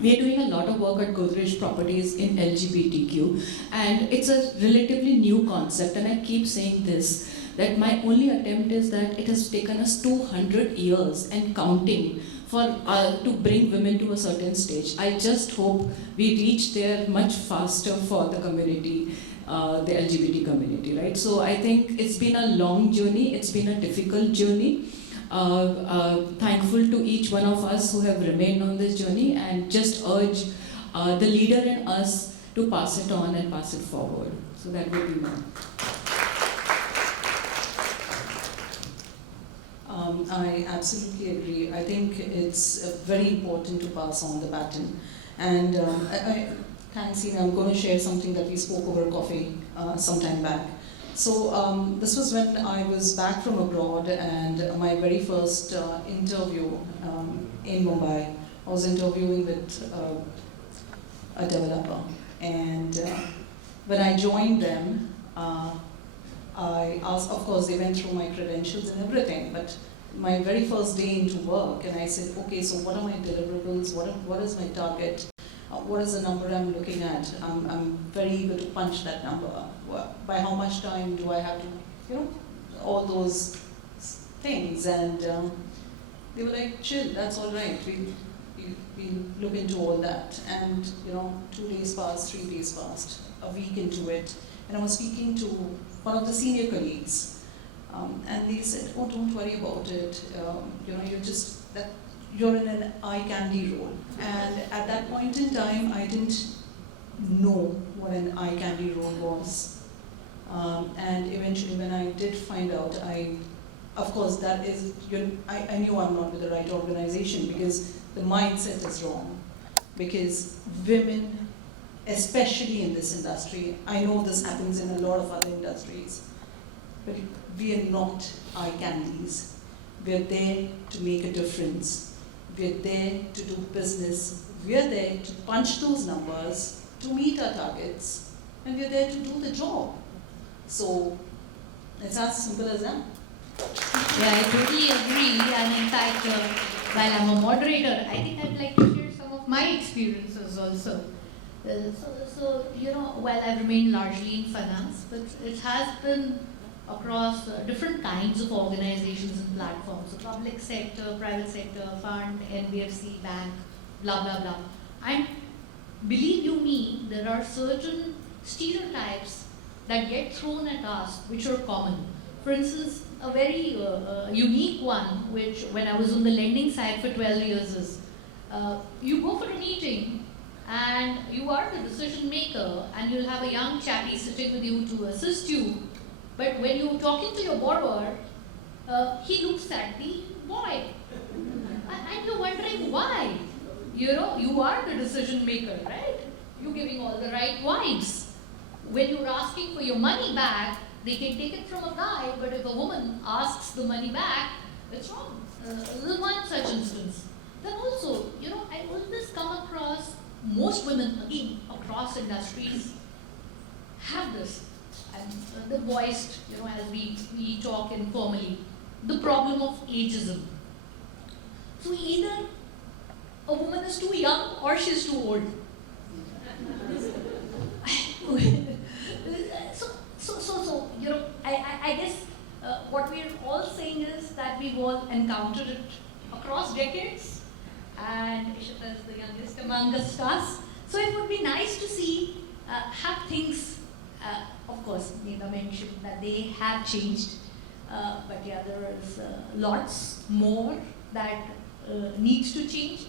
We are doing a lot of work at Godrej Properties in LGBTQ, and it's a relatively new concept, and I keep saying this, that my only attempt is that it has taken us 200 years and counting for to bring women to a certain stage. I just hope we reach there much faster for the community, the LGBT community, right? So I think it's been a long journey, it's been a difficult journey. Thankful to each one of us who have remained on this journey, and just urge the leader in us to pass it on and pass it forward. So that would be mine. I absolutely agree. I think it's very important to pass on the baton. And thanks, Ina. I'm going to share something that we spoke over coffee some time back. So this was when I was back from abroad, and my very first interview in Mumbai. I was interviewing with a developer, and when I joined them, I asked, of course, they went through my credentials and everything, but my very first day into work, and I said, okay, so what are my deliverables? What is my target? What is the number I'm looking at? I'm very eager to punch that number. By how much time do I have to, all those things. And they were like, chill, that's all right. We'll look into all that. And, 2 days passed, 3 days passed, a week into it. And I was speaking to one of the senior colleagues. And they said, oh, don't worry about it. You're in an eye candy role. And at that point in time, I didn't know what an eye candy role was. And eventually when I did find out, of course, I knew I'm not with the right organization, because the mindset is wrong. Because women, especially in this industry, I know this happens in a lot of other industries, but we are not eye candies. We are there to make a difference. We are there to do business. We are there to punch those numbers, to meet our targets, and we are there to do the job. So it's as simple as that. Yeah, I totally agree. And in fact, while I'm a moderator, I think I'd like to share some of my experiences also. While I've remained largely in finance, but it has been across different kinds of organizations and platforms, the public sector, private sector, fund, NBFC, bank, blah, blah, blah. And believe you me, there are certain stereotypes that get thrown at us which are common. For instance, a very unique one, which when I was on the lending side for 12 years is, you go for a meeting and you are the decision maker, and you'll have a young chappie sitting with you to assist you. But when you're talking to your borrower, he looks at the boy. And you're wondering why. You are the decision maker, right? You're giving all the right vibes. When you're asking for your money back, they can take it from a guy, but if a woman asks the money back, it's wrong. This is one such instance. Then also, I always come across, most women, again, across industries, have this. And the voiced, as we talk informally, the problem of ageism. So either a woman is too young or she's too old. I guess what we're all saying is that we've all encountered it across decades, and Ishita is the youngest among us. So it would be nice to see have things. Of course, Neena mentioned that they have changed, but yeah, there is lots more that needs to change.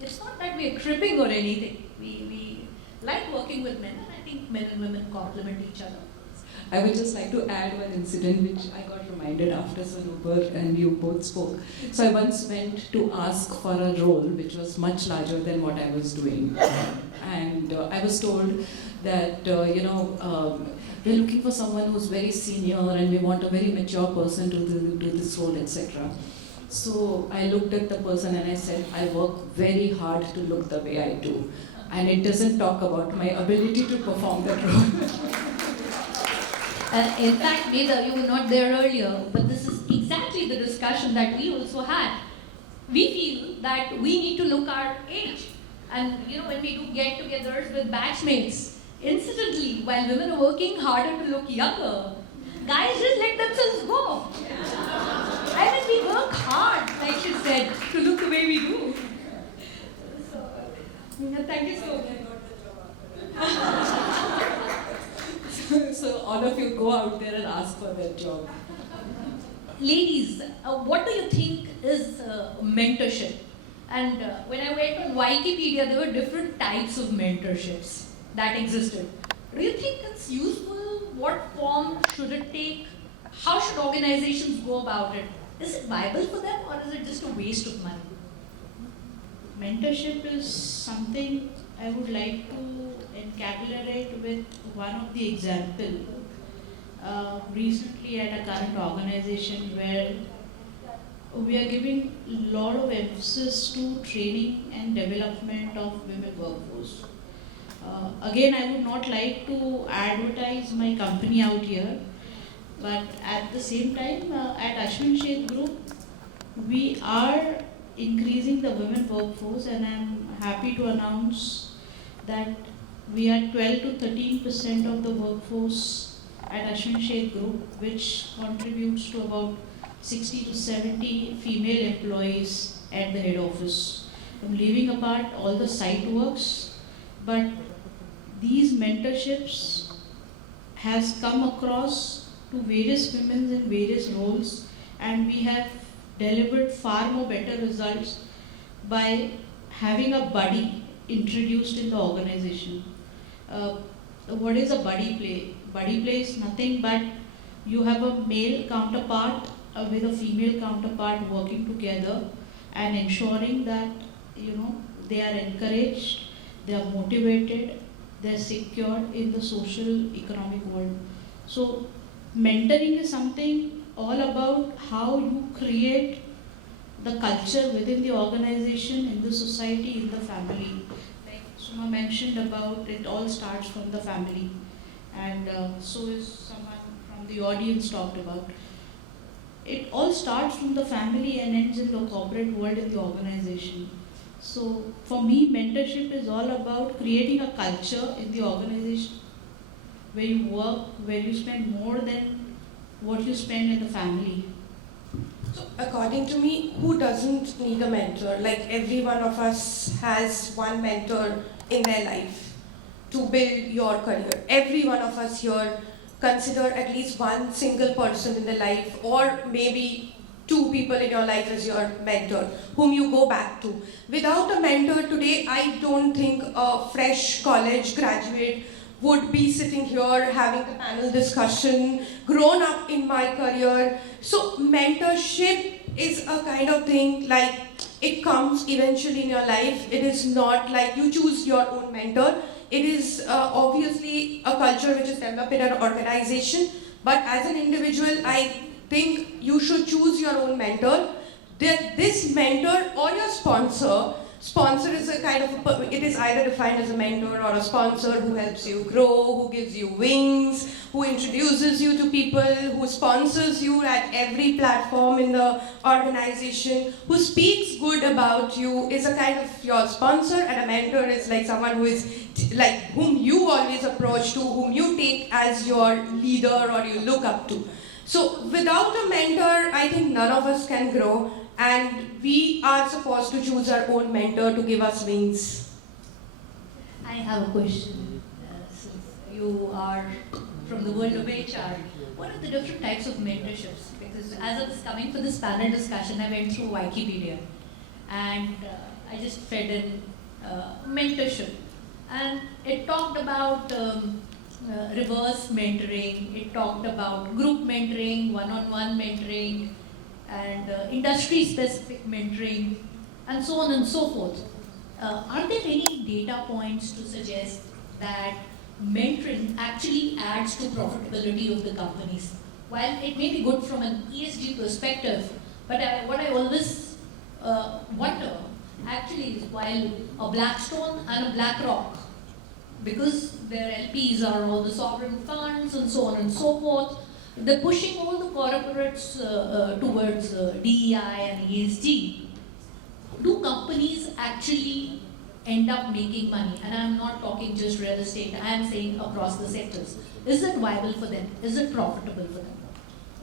It's not that we are cribbing or anything. We like working with men, and I think men and women complement each other. I would just like to add one incident which I got reminded after Sanupur and you both spoke. So I once went to ask for a role which was much larger than what I was doing. And I was told that, we're looking for someone who's very senior and we want a very mature person to do this role, etc. So I looked at the person and I said, I work very hard to look the way I do. And it doesn't talk about my ability to perform that role. In fact, Veda, you were not there earlier, but this is exactly the discussion that we also had. We feel that we need to look our age. And when we do get-togethers with batchmates, incidentally, while women are working harder to look younger, guys just let themselves go. I mean, we work hard, like she said, to look the way we do. So, thank you so much. So all of you go out there and ask for that job. Ladies, what do you think is mentorship? And when I went on Wikipedia, there were different types of mentorships that existed. Do you think it's useful? What form should it take? How should organizations go about it? Is it viable for them, or is it just a waste of money? Mentorship is something I would like to encapsulate with one of the examples. Recently at a current organization where we are giving a lot of emphasis to training and development of women workforce. Again, I would not like to advertise my company out here, but at the same time, at Ashwin Sheth Group, we are increasing the women workforce, and I'm happy to announce that we are 12 to 13% of the workforce at Ashwin Sheth Group, which contributes to about 60 to 70 female employees at the head office. I'm leaving apart all the site works, but these mentorships has come across to various women in various roles, and we have delivered far more better results by having a buddy introduced in the organization. What is a buddy play? Buddy play is nothing but you have a male counterpart with a female counterpart working together and ensuring that they are encouraged, they are motivated, they are secured in the social economic world. So mentoring is something all about how you create the culture within the organization, in the society, in the family. Like Suma mentioned about, it all starts from the family, and so is someone from the audience talked about. It all starts from the family and ends in the corporate world in the organization. So for me, mentorship is all about creating a culture in the organization where you work, where you spend more than what you spend in the family. So according to me, who doesn't need a mentor? Like every one of us has one mentor in their life to build your career. Every one of us here consider at least one single person in their life, or maybe two people in your life as your mentor, whom you go back to. Without a mentor today, I don't think a fresh college graduate would be sitting here having a panel discussion, grown up in my career. So mentorship is a kind of thing like it comes eventually in your life. It is not like you choose your own mentor. It is obviously a culture which is developed in an organization, but as an individual, I think you should choose your own mentor. This mentor or your sponsor is a kind of, it is either defined as a mentor or a sponsor who helps you grow, who gives you wings, who introduces you to people, who sponsors you at every platform in the organization, who speaks good about you, is a kind of your sponsor, and a mentor is like someone who is like whom you always approach to, whom you take as your leader or you look up to. So without a mentor, I think none of us can grow, and we are supposed to choose our own mentor to give us wings. I have a question. Since you are from the world of HR, what are the different types of mentorships? Because as I was coming for this panel discussion, I went through Wikipedia, and I just fed in mentorship. And it talked about reverse mentoring, it talked about group mentoring, one-on-one mentoring, and industry-specific mentoring, and so on and so forth. Are there any data points to suggest that mentoring actually adds to profitability of the companies? While it may be good from an ESG perspective, but what I always wonder actually is, while a Blackstone and a BlackRock, because their LPs are all the sovereign funds and so on and so forth, they're pushing all the corporates towards DEI and ESG. Do companies actually end up making money? And I'm not talking just real estate, I'm saying across the sectors. Is it viable for them? Is it profitable for them?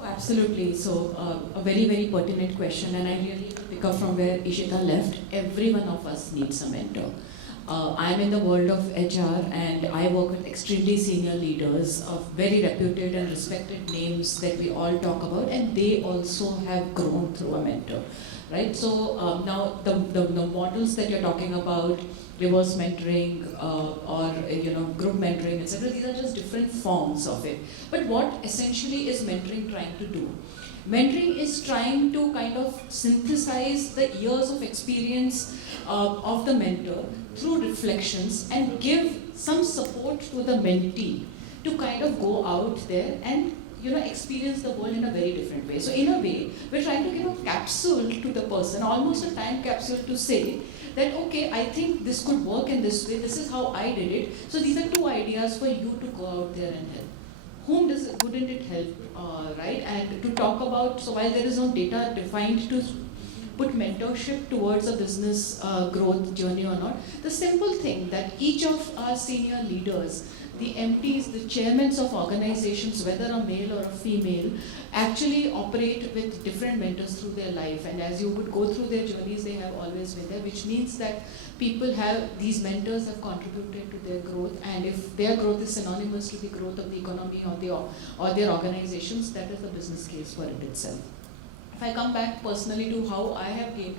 Oh, absolutely. So, a very, very pertinent question, and I really pick up from where Ishita left. Every one of us needs a mentor. I'm in the world of HR, and I work with extremely senior leaders of very reputed and respected names that we all talk about, and they also have grown through a mentor, right? So now the models that you're talking about, reverse mentoring or group mentoring, etc. These are just different forms of it. But what essentially is mentoring trying to do? Mentoring is trying to kind of synthesize the years of experience of the mentor through reflections and give some support to the mentee to kind of go out there and experience the world in a very different way. So in a way, we're trying to give a capsule to the person, almost a time capsule, to say that, okay, I think this could work in this way, this is how I did it. So these are two ideas for you to go out there and help. Whom wouldn't it help, right? And to talk about, so while there is no data defined to put mentorship towards a business growth journey or not, the simple thing that each of our senior leaders, the MPs, the chairmen of organizations, whether a male or a female, actually operate with different mentors through their life. And as you would go through their journeys, they have always been there, which means that these mentors have contributed to their growth. And if their growth is synonymous to the growth of the economy or their organizations, that is the business case for it itself. If I come back personally to how I have gained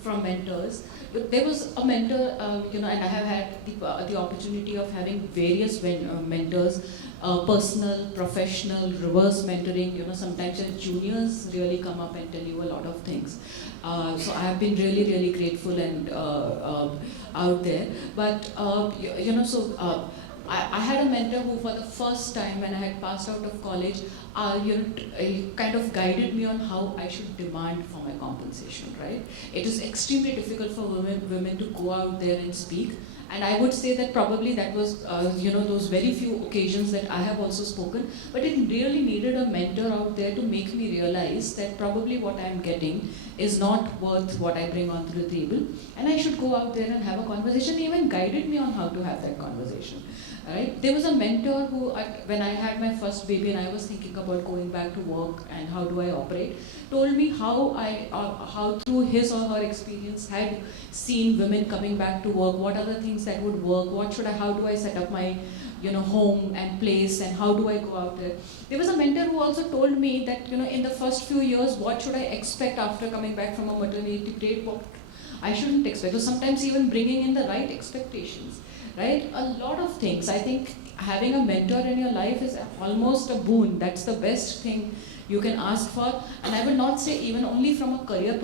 from mentors, there was a mentor, and I have had the opportunity of having various mentors, personal, professional, reverse mentoring. Sometimes your juniors really come up and tell you a lot of things. So I have been really, really grateful and out there. But I had a mentor who, for the first time when I had passed out of college, kind of guided me on how I should demand for my compensation, right? It is extremely difficult for women to go out there and speak. And I would say that probably that was, those very few occasions that I have also spoken, but it really needed a mentor out there to make me realize that probably what I'm getting is not worth what I bring onto the table, and I should go out there and have a conversation. He even guided me on how to have that conversation. Right? There was a mentor who, when I had my first baby and I was thinking about going back to work and how do I operate, told me how through his or her experience had seen women coming back to work, what are the things that would work, how do I set up my home and place, and how do I go out there. There was a mentor who also told me that in the first few years, what should I expect after coming back from a maternity break, what I shouldn't expect. So sometimes even bringing in the right expectations. Right? A lot of things. I think having a mentor in your life is almost a boon. That's the best thing you can ask for. And I will not say even only from a career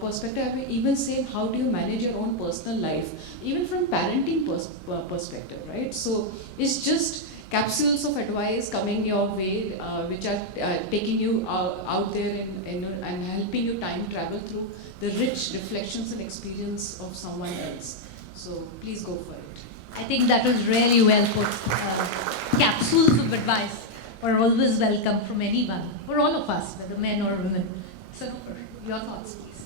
perspective, I will even say how do you manage your own personal life, even from parenting perspective, right? So it's just capsules of advice coming your way, which are taking you out there and helping you time travel through the rich reflections and experience of someone else. So please go for it. I think that was really well put. Capsules of advice are always welcome from anyone, for all of us, whether men or women. So, your thoughts, please.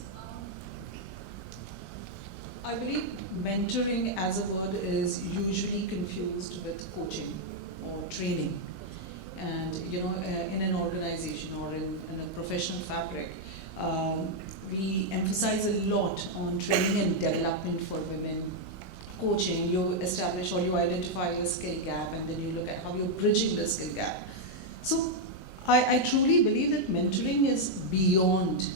I believe mentoring as a word is usually confused with coaching or training. And in an organization or in a professional fabric, we emphasize a lot on training and development for women. Coaching, you establish or you identify your skill gap, and then you look at how you're bridging the skill gap. So I truly believe that mentoring is beyond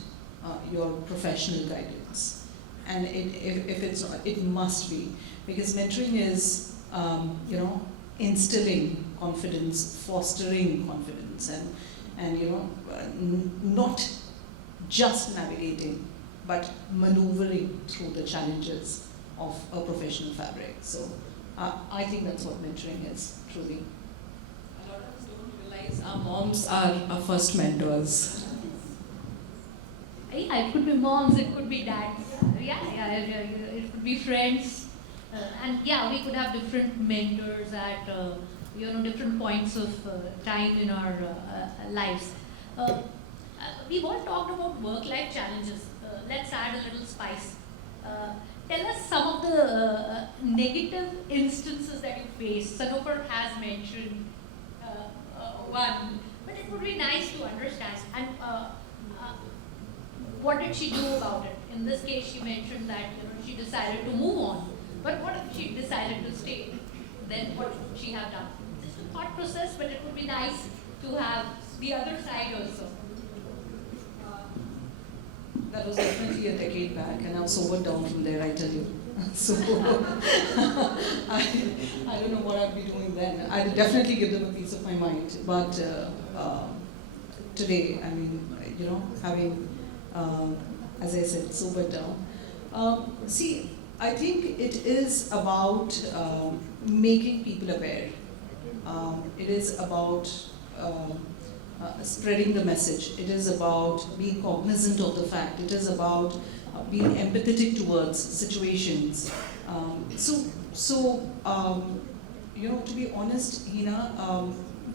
your professional guidance. And if it's not, it must be. Because mentoring is, instilling confidence, fostering confidence, and not just navigating, but maneuvering through the challenges of a professional fabric. So I think that's what mentoring is, truly. A lot of us don't realize our moms are our first mentors. Yeah, it could be moms, it could be dads, it could be friends. And yeah, we could have different mentors at different points of time in our lives. We've all talked about work-life challenges. Let's add a little spice. Tell us some of the negative instances that you face. Sanoper has mentioned one, but it would be nice to understand. And what did she do about it? In this case, she mentioned that she decided to move on. But what if she decided to stay? Then what would she have done? Just a thought process, but it would be nice to have the other side also. That was definitely a decade back, and I've sobered down from there, I tell you. So I don't know what I'd be doing then. I'd definitely give them a piece of my mind. But today, I mean, having, as I said, sobered down. See, I think it is about making people aware. It is about spreading the message. It is about being cognizant of the fact. It is about being empathetic towards situations. To be honest, Hina,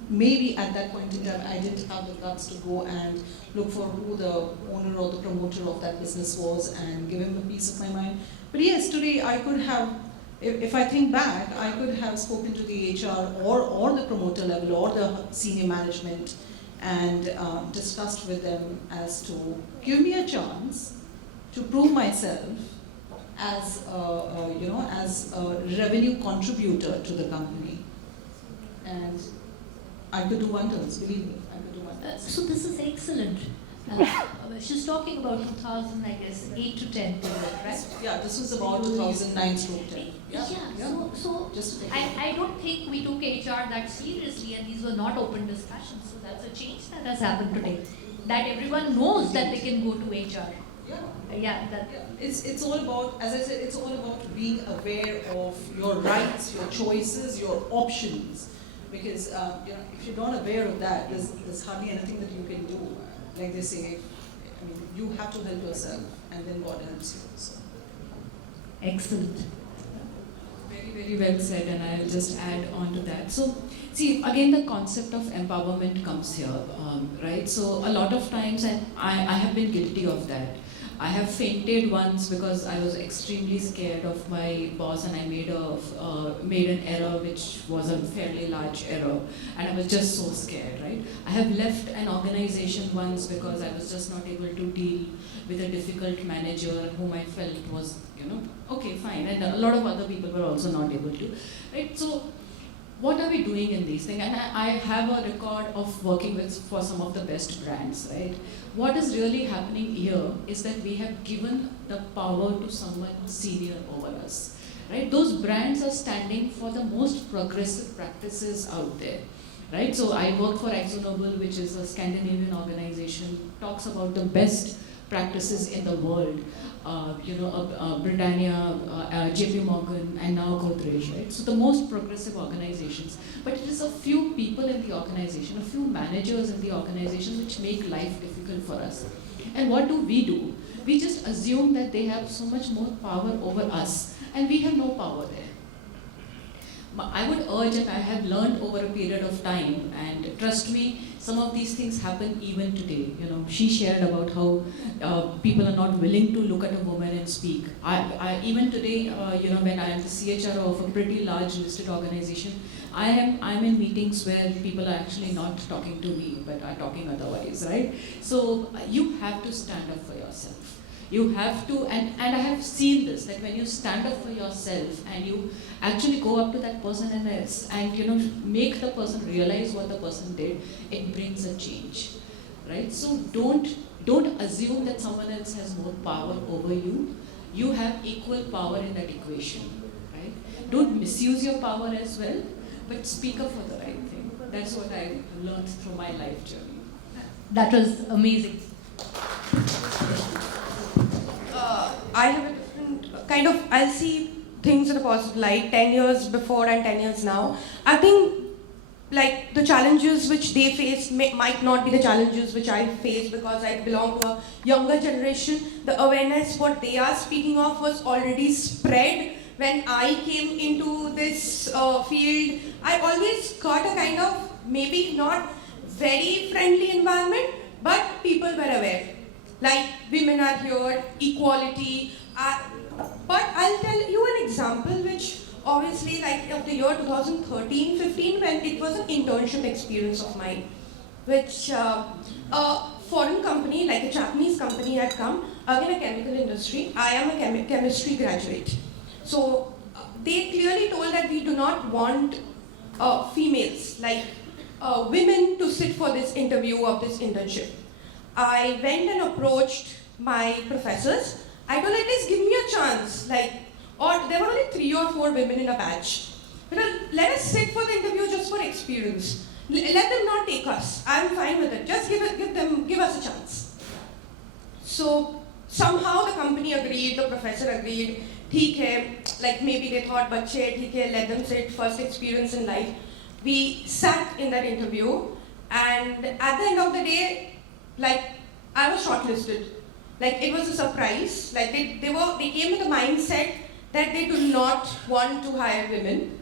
maybe at that point in time I didn't have the guts to go and look for who the owner or the promoter of that business was and give him a piece of my mind. But yes, today I could have, if I think back, I could have spoken to the HR or the promoter level or the senior management and discussed with them as to give me a chance to prove myself as a revenue contributor to the company. And I could do wonders, believe me, I could do wonders. So this is excellent. She's talking about 2000, I guess, 8 to 10 period, right? Yeah, this was about 2009 to 10. Yeah. So I don't think we took HR that seriously, and these were not open discussions. So that's a change that has happened today. That everyone knows that they can go to HR. It's all about, as I said, it's all about being aware of your rights, your choices, your options. Because if you're not aware of that, there's hardly anything that you can do. Like they say, you have to help yourself, and then God helps you. So. Excellent. Very, very well said, and I'll just add on to that. So, see, again, the concept of empowerment comes here, right? So, a lot of times, and I have been guilty of that. I have fainted once because I was extremely scared of my boss, and I made an error which was a fairly large error, and I was just so scared, right? I have left an organization once because I was just not able to deal with a difficult manager whom I felt was, okay, fine, and a lot of other people were also not able to, right? So, what are we doing in these things? And I have a record of working for some of the best brands, right? What is really happening here is that we have given the power to someone senior over us, right? Those brands are standing for the most progressive practices out there, right? So I work for AkzoNobel, which is a Scandinavian organization, talks about the best practices in the world. Britannia, JP Morgan, and now Godrej, right? So the most progressive organizations. But it is a few people in the organization, a few managers in the organization which make life difficult for us. And what do? We just assume that they have so much more power over us, and we have no power there. I would urge, and I have learned over a period of time, and trust me, some of these things happen even today. She shared about how people are not willing to look at a woman and speak. I even today, when I am the CHRO of a pretty large listed organization, I'm in meetings where people are actually not talking to me, but are talking otherwise, right? So you have to stand up for yourself. You have to, and I have seen this, that when you stand up for yourself and you actually go up to that person and make the person realize what the person did, it brings a change, right? So don't assume that someone else has more power over you. You have equal power in that equation, right? Don't misuse your power as well, but speak up for the right thing. That's what I learned through my life journey. That was amazing. I have a different kind of, I'll see things in a positive light, 10 years before and 10 years now. I think like the challenges which they face might not be the challenges which I face because I belong to a younger generation. The awareness what they are speaking of was already spread when I came into this field I always got a kind of maybe not very friendly environment, but people were aware. Like women are here, equality. But I'll tell you an example which obviously like of the year 2013-15 when it was an internship experience of mine, which a foreign company, like a Japanese company had come, again a chemical industry. I am a chemistry graduate. So they clearly told that we do not want females, like women to sit for this interview of this internship. I went and approached my professors. I told, at least give me a chance. Or there were only 3 or 4 women in a batch. Let us sit for the interview just for experience. Let them not take us. I'm fine with it. Just give us a chance. So somehow the company agreed, the professor agreed. ठीक है, like maybe they thought, बच्चे ठीक है, let them sit, first experience in life. We sat in that interview, and at the end of the day, like I was shortlisted. Like it was a surprise. Like they came with a mindset that they do not want to hire women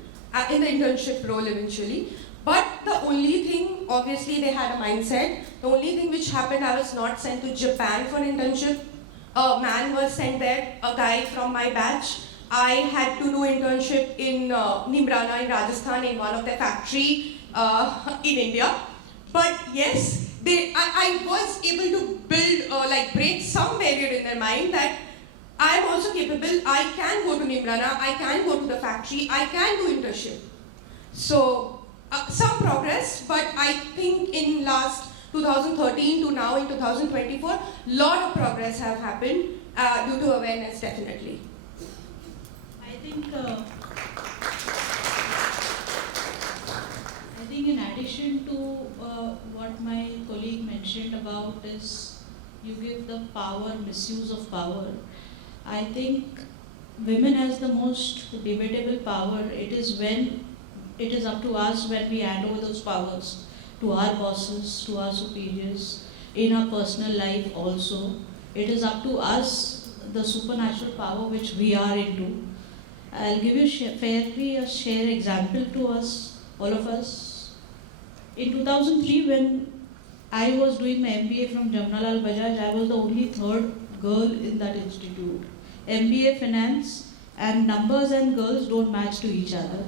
in the internship role eventually. But the only thing, obviously they had a mindset. The only thing which happened, I was not sent to Japan for an internship. A man was sent there, a guy from my batch. I had to do internship in Nimrana in Rajasthan in one of the factory in India. But yes, I was able to build, break some barrier in their mind that I am also capable. I can go to Nimrana, I can go to the factory, I can do internship. So some progress, but I think in last 2013 to now in 2024, lot of progress have happened due to awareness, definitely. I think in addition to what my colleague mentioned about is you give the power, misuse of power. I think women has the most debatable power. It is up to us when we hand over those powers to our bosses, to our superiors, in our personal life also. It is up to us, the supernatural power which we are into. I'll give you fairly a share example to us, all of us. In 2003, when I was doing my MBA from Jamnalal Bajaj, I was the only third girl in that institute. MBA Finance, and numbers and girls don't match to each other.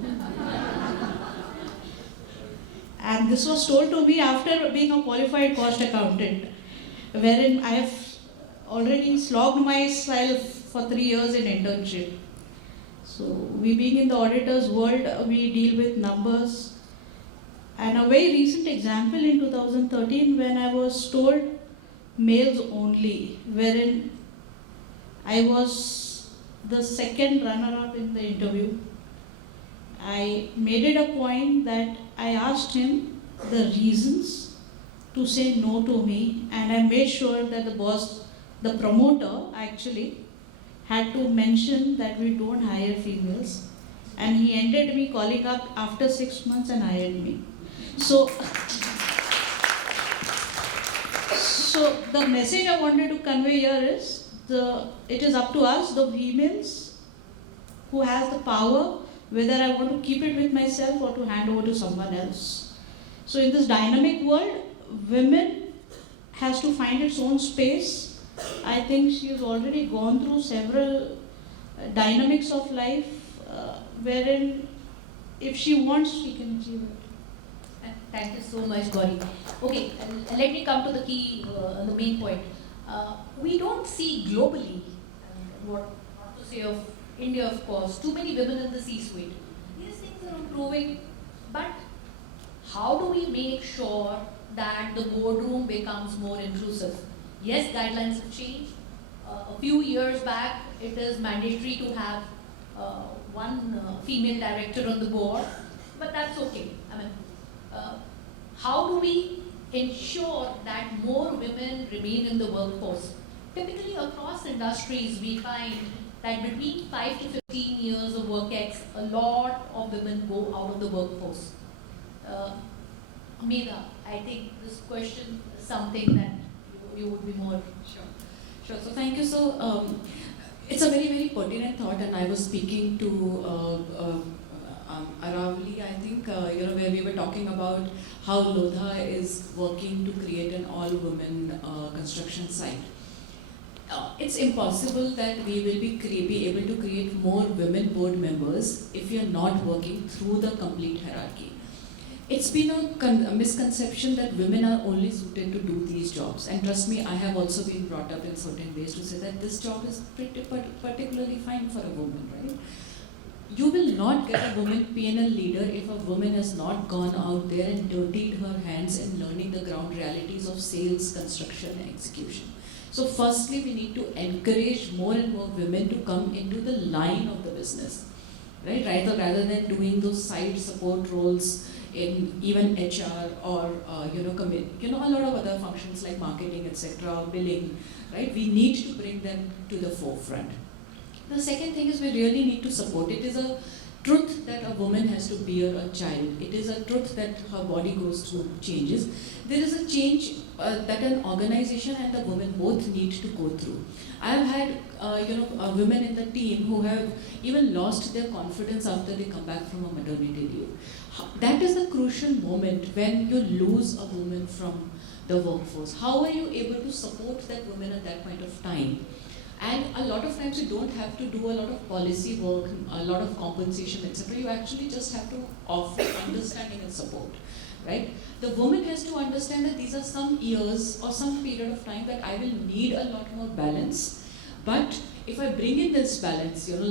And this was told to me after being a qualified cost accountant, wherein I have already slogged myself for 3 years in internship. So we being in the auditor's world, we deal with numbers. And a very recent example in 2013 when I was told males only, wherein I was the second runner-up in the interview. I made it a point that I asked him the reasons to say no to me, and I made sure that the boss, the promoter actually, had to mention that we don't hire females, and he ended me calling up after 6 months and hired me. So the message I wanted to convey here is it is up to us, the females, who has the power, whether I want to keep it with myself or to hand over to someone else. So in this dynamic world, women has to find its own space. I think she has already gone through several dynamics of life wherein if she wants, she can achieve it. Thank you so much, Gauri. Okay, let me come to the key, the main point. We don't see globally, what to say of India, of course, too many women in the C-suite. These things are improving, but how do we make sure that the boardroom becomes more inclusive? Yes, guidelines have changed. A few years back, it is mandatory to have one female director on the board, but that's okay. I mean, how do we ensure that more women remain in the workforce? Typically, across industries, we find that between 5 to 15 years of work ex, a lot of women go out of the workforce. Meena, I think this question is something that you would be more sure. Sure. So thank you. So it's a very, very pertinent thought, and I was speaking to Aravali, I think, where we were talking about how Lodha is working to create an all-women construction site. It's impossible that we will be able to create more women board members if you're not working through the complete hierarchy. It's been a misconception that women are only suited to do these jobs. And trust me, I have also been brought up in certain ways to say that this job is particularly fine for a woman, right? You will not get a woman P&L leader if a woman has not gone out there and dirtied her hands in learning the ground realities of sales, construction, and execution. So firstly, we need to encourage more and more women to come into the line of the business, right? Rather than doing those side support roles in even HR or a lot of other functions like marketing, etc., billing, right? We need to bring them to the forefront. The second thing is we really need to support. It is a truth that a woman has to bear a child. It is a truth that her body goes through changes. There is a change that an organization and the woman both need to go through. I have had women in the team who have even lost their confidence after they come back from a maternity leave. That is the crucial moment when you lose a woman from the workforce. How are you able to support that woman at that point of time? And a lot of times you don't have to do a lot of policy work, a lot of compensation, etc. You actually just have to offer understanding and support, right? The woman has to understand that these are some years or some period of time that I will need a lot more balance. But if I bring in this balance, it was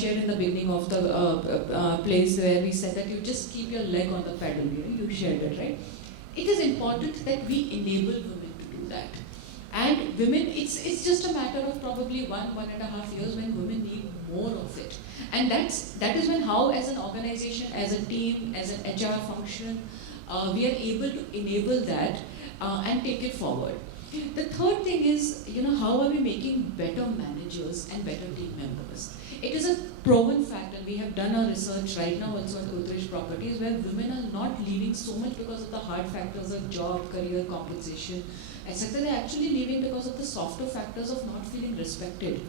shared in the beginning of the place where we said that you just keep your leg on the pedal, you shared it, right? It is important that we enable women to do that. And women, it's just a matter of probably 1.5 years when women need more of it. And that is when how as an organization, as a team, as an HR function, we are able to enable that and take it forward. The third thing is, how are we making better managers and better team members? It is a proven fact, and we have done our research right now also at Godrej Properties, where women are not leaving so much because of the hard factors of job, career, compensation, etc. They're actually leaving because of the softer factors of not feeling respected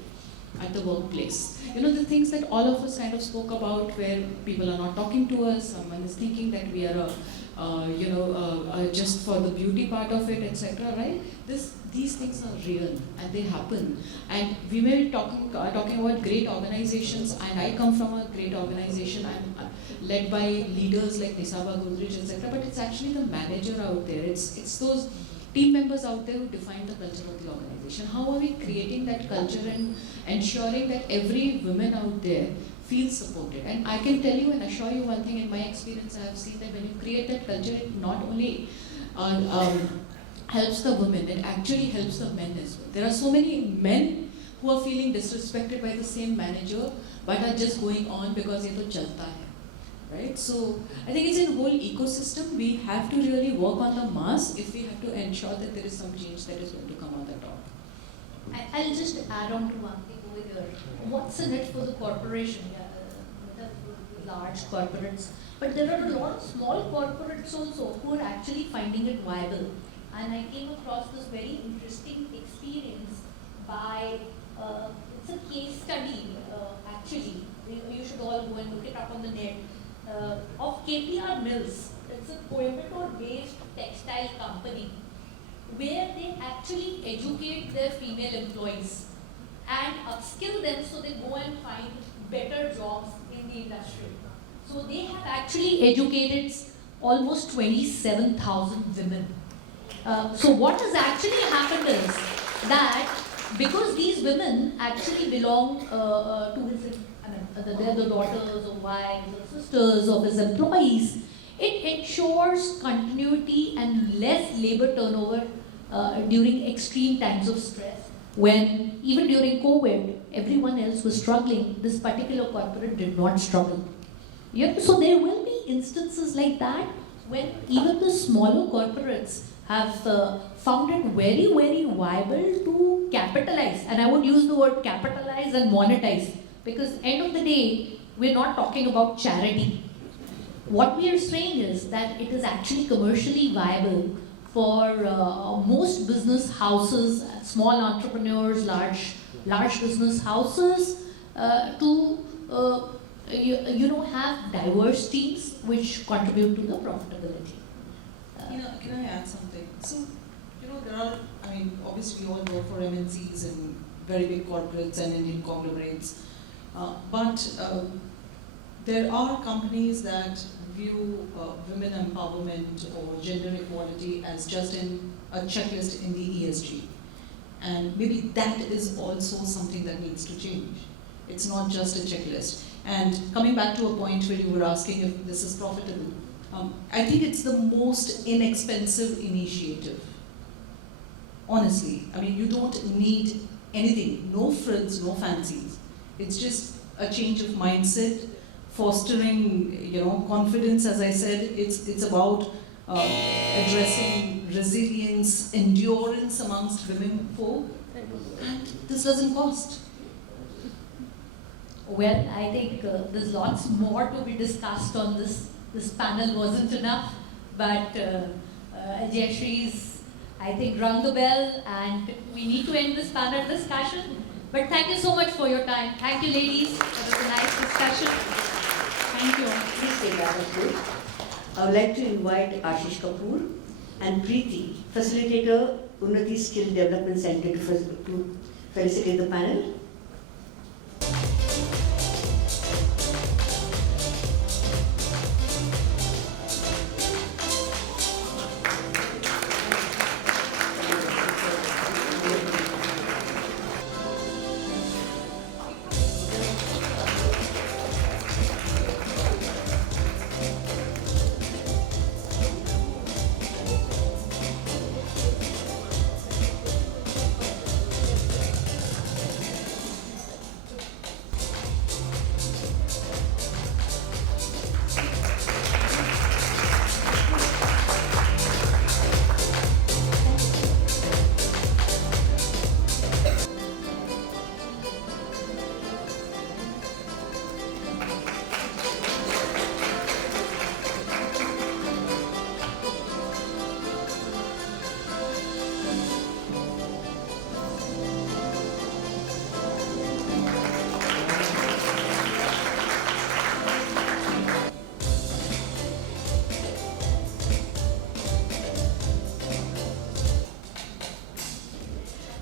at the workplace. The things that all of us kind of spoke about, where people are not talking to us, someone is thinking that we are just for the beauty part of it, etc. Right? These things are real and they happen. And we may be talking about great organizations, and I come from a great organization. I'm led by leaders like Nisaba, Godrej, etc. But it's actually the manager out there. It's those team members out there who define the culture of the organization. How are we creating that culture and ensuring that every woman out there feels supported? And I can tell you and assure you one thing, in my experience I have seen that when you create that culture, it not only helps the women, it actually helps the men as well. There are so many men who are feeling disrespected by the same manager but are just going on because ye to chalta hai, right? So I think it's a whole ecosystem. We have to really work on the mass if we have to ensure that there is some change that is going to come on the top. I'll just add on to one thing over here. What's in it for the corporation? The large corporates. But there are a lot of small corporates also who are actually finding it viable. And I came across this very interesting experience by, it's a case study actually. You should all go and look it up on the net. Of KPR Mills. It's a Coimbatore-based textile company where they actually educate their female employees and upskill them so they go and find better jobs in the industry. So they have actually educated almost 27,000 women. So what has actually happened is that because these women actually belong to his, they're the daughters or wives or sisters of his employees, it ensures continuity and less labor turnover during extreme times of stress. When even during COVID, everyone else was struggling, this particular corporate did not struggle. So there will be instances like that when even the smaller corporates have found it very, very viable to capitalize. And I would use the word capitalize and monetize, because end of the day, we're not talking about charity. What we are saying is that it is actually commercially viable for most business houses, small entrepreneurs, large business houses to have diverse teams which contribute to the profitability. Can I add something? So, there are, obviously we all work for MNCs and very big corporates and Indian conglomerates, but there are companies that view women empowerment or gender equality as just a checklist in the ESG. And maybe that is also something that needs to change. It's not just a checklist. And coming back to a point where you were asking if this is profitable, I think it's the most inexpensive initiative. Honestly, you don't need anything, no frills, no fancies. It's just a change of mindset, fostering, confidence. As I said, it's about addressing resilience, endurance amongst women folk, and this doesn't cost. Well, I think there's lots more to be discussed on this. This panel wasn't enough, but Jayashree's, I think, rung the bell, and we need to end this panel discussion. But thank you so much for your time. Thank you, ladies. It was a nice discussion. Thank you. Please take that as good. I would like to invite Ashish Kapoor and Preeti, facilitator, Unnati Skill Development Center, to felicitate the panel.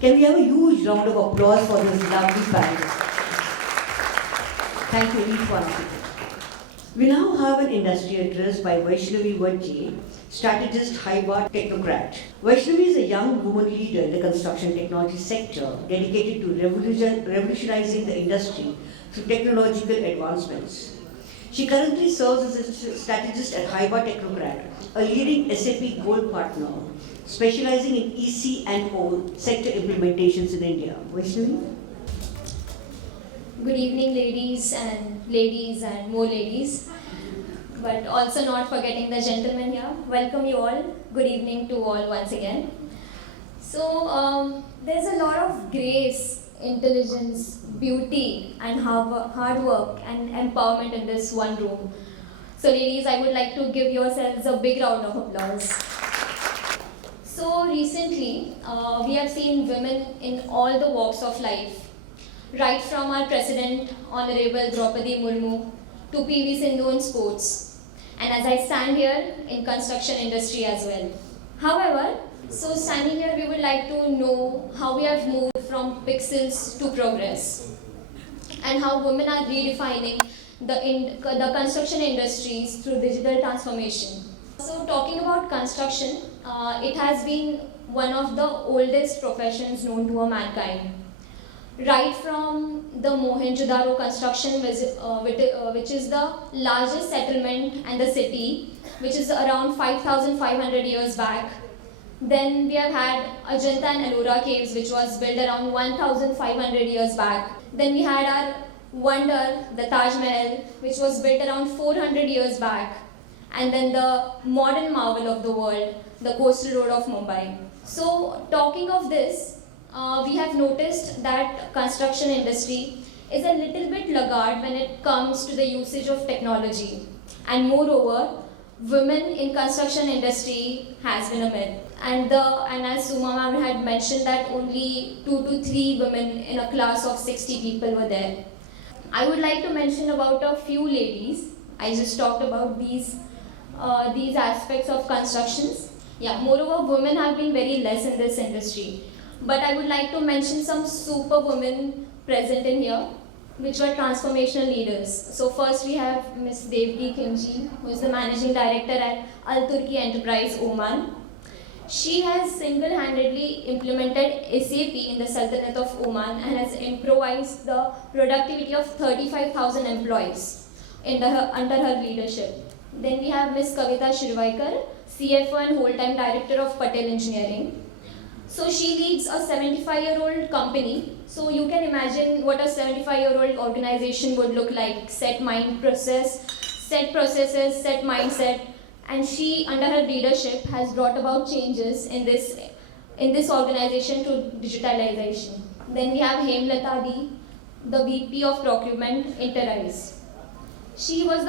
Can we have a huge round of applause for this lovely panel? Thank you, each one of you. We now have an industry address by Vaishnavi Vajje, strategist, high-bar technocrat. Vaishnavi is a young woman leader in the construction technology sector, dedicated to revolutionizing the industry through technological advancements. She currently serves as a strategist at High-Bar Technocrat, a leading SAP Gold partner, specializing in EC and O sector implementations in India. Vaishnavi? Good evening, ladies and more ladies, but also not forgetting the gentlemen here. Welcome you all. Good evening to all once again. So there's a lot of grace, intelligence, beauty, and hard work and empowerment in this one room. So ladies, I would like to give yourselves a big round of applause. So recently, we have seen women in all the walks of life, right from our President, Honorable Draupadi Murmu, to PV Sindhu in sports, and as I stand here in construction industry as well. However, so standing here, we would like to know how we have moved from pixels to progress, and how women are redefining the construction industries through digital transformation. So talking about construction, it has been one of the oldest professions known to mankind. Right from the Mohenjo-daro construction, which is the largest settlement in the city, which is around 5,500 years back. Then we have had Ajanta and Ellora caves, which was built around 1,500 years back. Then we had our wonder, the Taj Mahal, which was built around 400 years back. And then the modern marvel of the world, the coastal road of Mumbai. So talking of this, we have noticed that construction industry is a little bit laggard when it comes to the usage of technology. And moreover, women in construction industry has been a myth. And as Suma ma'am had mentioned that only 2 to 3 women in a class of 60 people were there. I would like to mention about a few ladies. I just talked about these aspects of constructions. Yeah, moreover, women have been very less in this industry. But I would like to mention some super women present in here, which were transformational leaders. So first we have Ms. Devdi Khimji, who is the Managing Director at Al Turki Enterprise, Oman. She has single-handedly implemented SAP in the Sultanate of Oman and has improvised the productivity of 35,000 employees under her leadership. Then we have Ms. Kavita Shirvaikar, CFO and whole-time Director of Patel Engineering. So she leads a 75-year-old company. So you can imagine what a 75-year-old organization would look like. Set processes, set mindset. And she, under her leadership, has brought about changes in this organization to digitalization. Then we have Hemlata D, the VP of Procurement, Enterprise. She was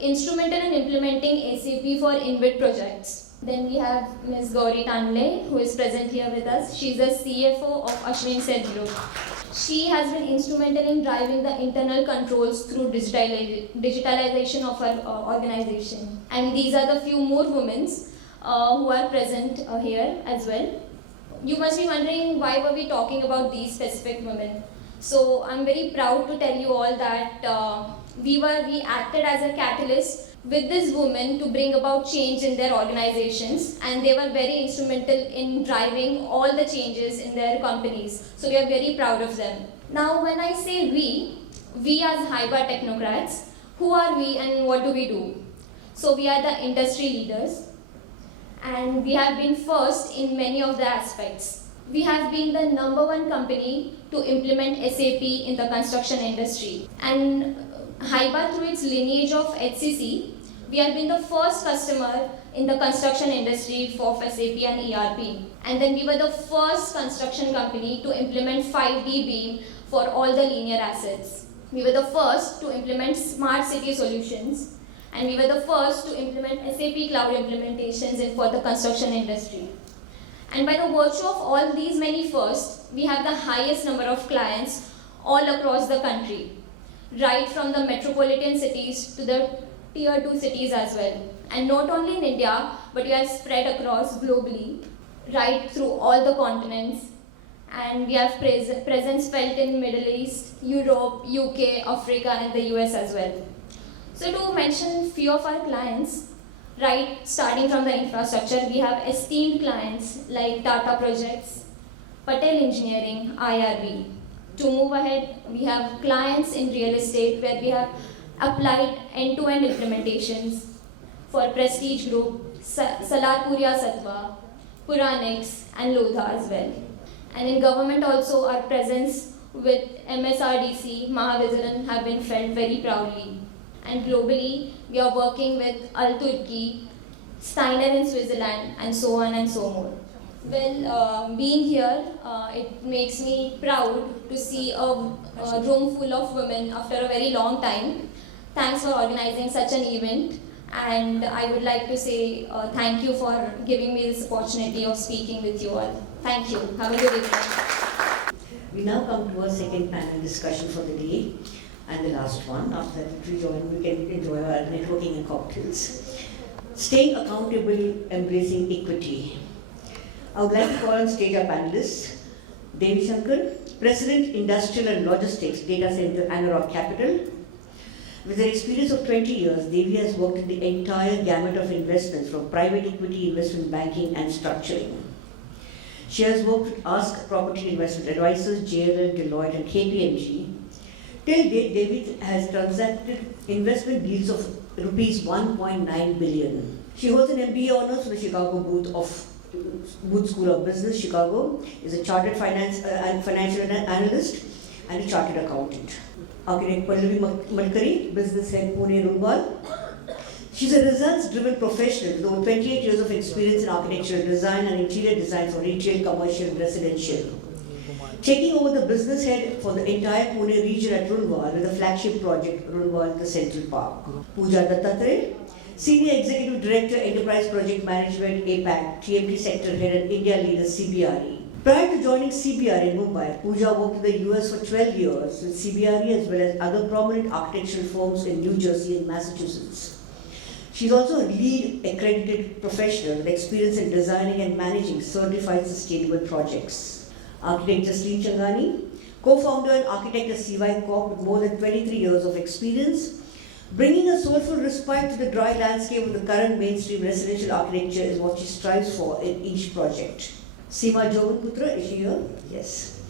instrumental in implementing SAP for InvIT projects. Then we have Ms. Gauri Tanle, who is present here with us. She's the CFO of Ashwin Seth Group. She has been instrumental in driving the internal controls through digitalization of her organization. And these are the few more women who are present here as well. You must be wondering, why were we talking about these specific women? So I'm very proud to tell you all that we acted as a catalyst with this women to bring about change in their organizations, and they were very instrumental in driving all the changes in their companies. So we are very proud of them. Now when I say we as Haiba technocrats, who are we and what do we do? So we are the industry leaders, and we have been first in many of the aspects. We have been the #1 company to implement SAP in the construction industry. And Haiba, through its lineage of HCC, we have been the first customer in the construction industry for SAP and ERP. And then we were the first construction company to implement 5D BEAM for all the linear assets. We were the first to implement smart city solutions, and we were the first to implement SAP cloud implementations for the construction industry. And by the virtue of all these many firsts, we have the highest number of clients all across the country, right from the metropolitan cities to the tier 2 cities as well. And not only in India, but we are spread across globally, right through all the continents. And we have presence felt in Middle East, Europe, UK, Africa, and the US as well. So to mention few of our clients, right, starting from the infrastructure, we have esteemed clients like Tata Projects, Patel Engineering, IRB. To move ahead, we have clients in real estate where we have applied end-to-end implementations for Prestige Group, Salarpuria Satva, Puranix, and Lodha as well. And in government also, our presence with MSRDC, Mahavijayan have been felt very proudly. And globally, we are working with Al Turki, Steiner in Switzerland, and so on and so more. Well, being here, it makes me proud to see a room full of women after a very long time. Thanks for organizing such an event, and I would like to say thank you for giving me this opportunity of speaking with you all. Thank you. Have a good evening. We now come to our second panel discussion for the day, and the last one. After that, we can enjoy our networking and cocktails. Staying accountable, embracing equity. I would like to call on stage our panelists. Devi Shankar, President, Industrial and Logistics, Data Center, Anurag Capital. With her experience of 20 years, Devi has worked in the entire gamut of investments from private equity, investment banking, and structuring. She has worked with Ask Property Investment Advisors, JLL, Deloitte, and KPMG. Till date, Devi has transacted investment deals of rupees 1.9 billion. She holds an MBA honors from the Chicago Booth School of Business, Chicago, is a chartered financial analyst and a chartered accountant. Architect Pallavi Malkari, business head Pune Runwal. She's a results-driven professional with over 28 years of experience in architectural design and interior design for retail, commercial, and residential. Taking over the business head for the entire Pune region at Runwal with the flagship project, Runwal, the Central Park. Pooja Dattatreya, Senior Executive Director, Enterprise Project Management, APAC, TMT Sector Head and India Leader, CBRE. Prior to joining CBRE in Mumbai, Pooja worked in the US for 12 years with CBRE as well as other prominent architectural firms in New Jersey and Massachusetts. She is also a lead accredited professional with experience in designing and managing certified sustainable projects. Architect Jasleen Changani, co-founder and architect of CY Corp with more than 23 years of experience, bringing a soulful respite to the dry landscape of the current mainstream residential architecture is what she strives for in each project. Seema Jobanputra, is she here? Yes.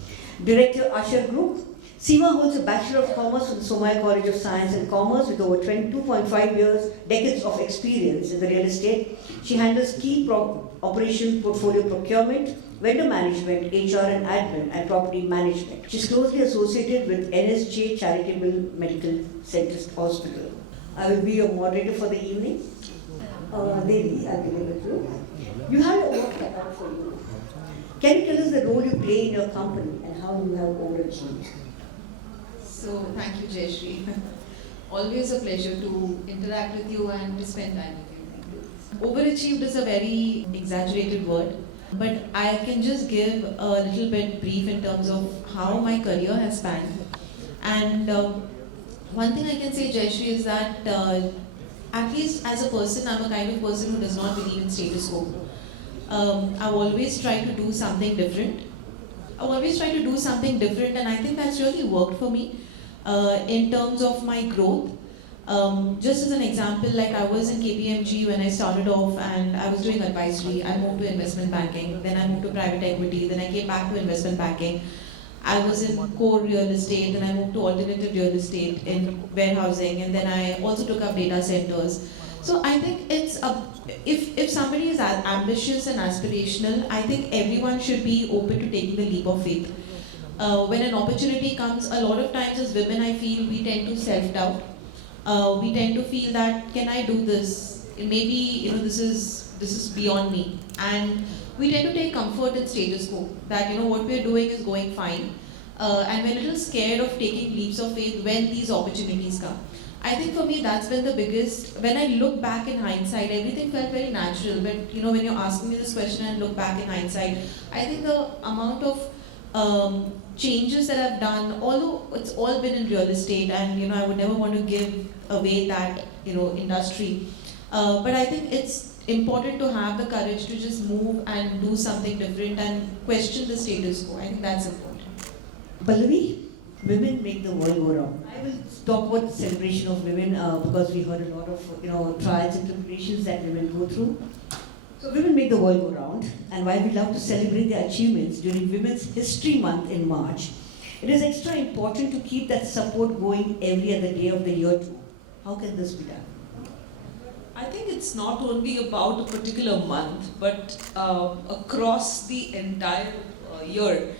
Director, Usher Group. Seema holds a Bachelor of Commerce from the Somaiya College of Science and Commerce with over 22.5 decades of experience in the real estate. She handles key operation, portfolio procurement, vendor management, HR and admin, and property management. She's closely associated with NSJ Charitable Medical Centers Hospital. I will be your moderator for the evening. Devi, I'll give it to you. You have a work cut out for you. Can you tell us the role you play in your company and how you have overachieved? So, thank you, Jayashree. Always a pleasure to interact with you and to spend time with you. Overachieved is a very exaggerated word, but I can just give a little bit brief in terms of how my career has spanned. And one thing I can say, Jayashree, is that at least as a person, I'm a kind of person who does not believe in status quo. I've always tried to do something different. And I think that's really worked for me in terms of my growth. Just as an example, like I was in KPMG when I started off and I was doing advisory. I moved to investment banking, then I moved to private equity, then I came back to investment banking. I was in core real estate, then I moved to alternative real estate in warehousing, and then I also took up data centers. So I think it's if somebody is ambitious and aspirational, I think everyone should be open to taking the leap of faith. When an opportunity comes, a lot of times as women, I feel we tend to self-doubt. We tend to feel that, can I do this? Maybe this is beyond me, and we tend to take comfort in status quo. That what we're doing is going fine, and we're a little scared of taking leaps of faith when these opportunities come. I think for me that's been the biggest. When I look back in hindsight, everything felt very natural. But when you're asking me this question and look back in hindsight, I think the amount of changes that I've done, although it's all been in real estate, and I would never want to give away that industry, but I think it's important to have the courage to just move and do something different and question the status quo. I think that's important. Pallavi, women make the world go round. I will talk about the celebration of women because we heard a lot of trials and tribulations that women go through. So women make the world go round, and while we love to celebrate their achievements during Women's History Month in March, it is extra important to keep that support going every other day of the year too. How can this be done? I think it's not only about a particular month, but across the entire year,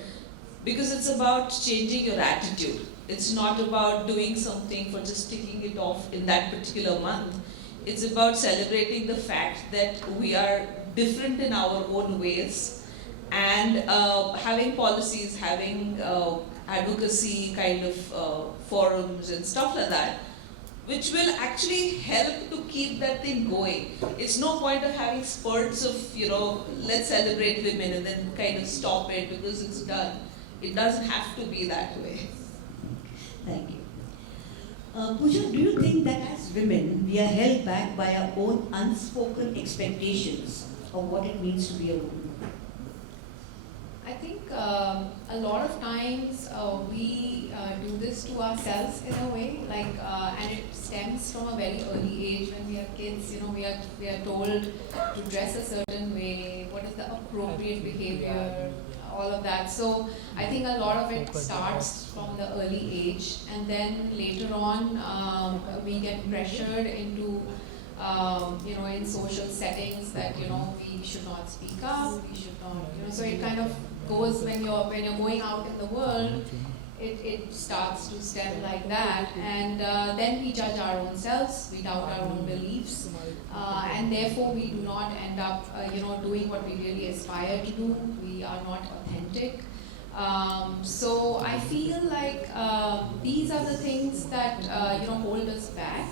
because it's about changing your attitude. It's not about doing something for just ticking it off in that particular month. It's about celebrating the fact that we are different in our own ways, and having policies, having advocacy kind of forums and stuff like that, which will actually help to keep that thing going. It's no point of having spurts of, let's celebrate women and then kind of stop it because it's done. It doesn't have to be that way. Thank you. Pooja, do you think that as women, we are held back by our own unspoken expectations of what it means to be a woman? I think a lot of times we do this to ourselves in a way, and it stems from a very early age. When we are kids, we are told to dress a certain way, what is the appropriate behavior, all of that. So I think a lot of it starts from the early age, and then later on we get pressured into in social settings that we should not speak up, we should not so it kind of goes when you're going out in the world, it starts to stem like that, and then we judge our own selves, we doubt our own beliefs, and therefore we do not end up doing what we really aspire to do. We are not authentic. So I feel like these are the things that hold us back.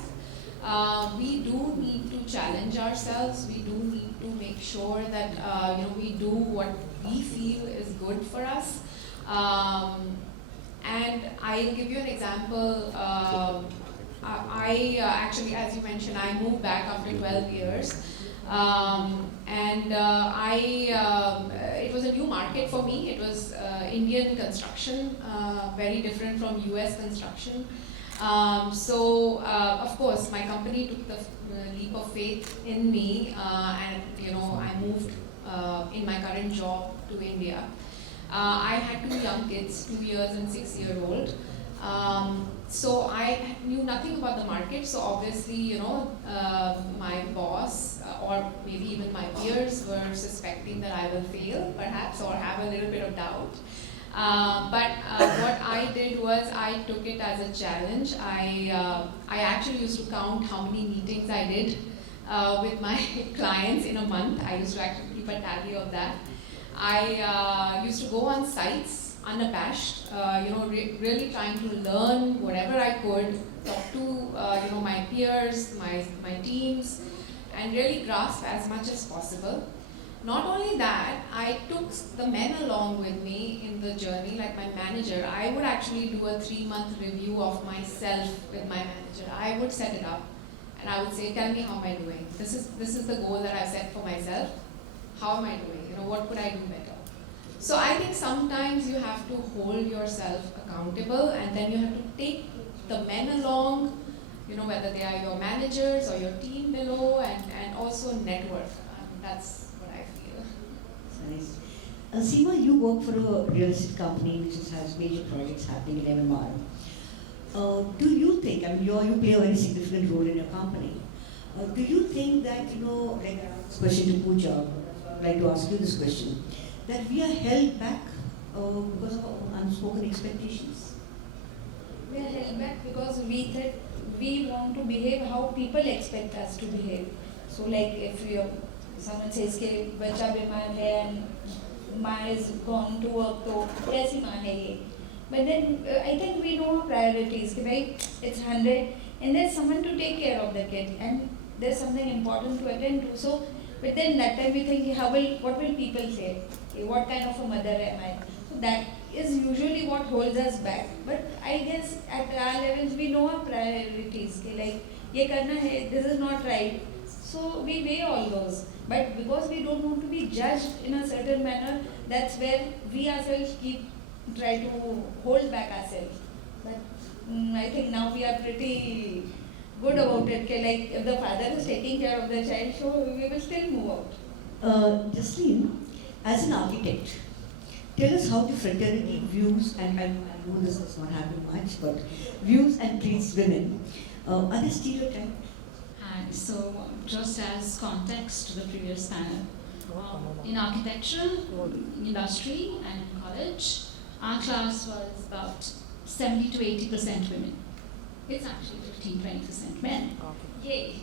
We do need to challenge ourselves. We do need to make sure that we do what we feel is good for us. And I'll give you an example. I actually, as you mentioned, I moved back after 12 years. It was a new market for me. It was Indian construction, very different from US construction. Of course, my company took the leap of faith in me, and I moved in my current job to India. I had 2 young kids, 2 years and 6-year-old. So I knew nothing about the market. So obviously, my boss or maybe even my peers were suspecting that I will fail, perhaps, or have a little bit of doubt. But what I did was I took it as a challenge. I actually used to count how many meetings I did with my clients in a month. I used to actually keep a tally of that. I used to go on sites unabashed, really trying to learn whatever I could, talk to my peers, my teams, and really grasp as much as possible. Not only that, I took the men along with me in the journey, like my manager. I would actually do a 3-month review of myself with my manager. I would set it up and I would say, tell me, how am I doing? This is the goal that I've set for myself. How am I doing? What could I do better? So I think sometimes you have to hold yourself accountable, and then you have to take the men along, whether they are your managers or your team below, and also network. That's what I feel. Nice. Seema, you work for a real estate company which has major projects happening in MMR. Do you think, you play a very significant role in your company. Do you think that, like this question to Pooja, I'd like to ask you this question, that we are held back because of our unspoken expectations? We are held back because we want to behave how people expect us to behave. So like if someone says कि बच्चा बीमार है and माँ is gone to work, तो कैसी माँ है ये? But then I think we know our priorities. कि भाई it's 100 and there's someone to take care of the kid and there's something important to attend to. So, but then that time we think, what will people say? What kind of a mother am I? So that is usually what holds us back. But I guess at our levels we know our priorities. Like, ये करना है, this is not right. So we weigh all those. But because we don't want to be judged in a certain manner, that's where we ourselves try to hold back ourselves. But I think now we are pretty good about it. Like if the father is taking care of the child, so we will still move out. Jasleen, as an architect, tell us how the fraternity views, and I know this does not happen much, but views and treats women. Are they stereotyped? Hi, so just as context to the previous panel, in architectural industry and in college, our class was about 70 to 80% women. It's actually 15-20% men. Yay!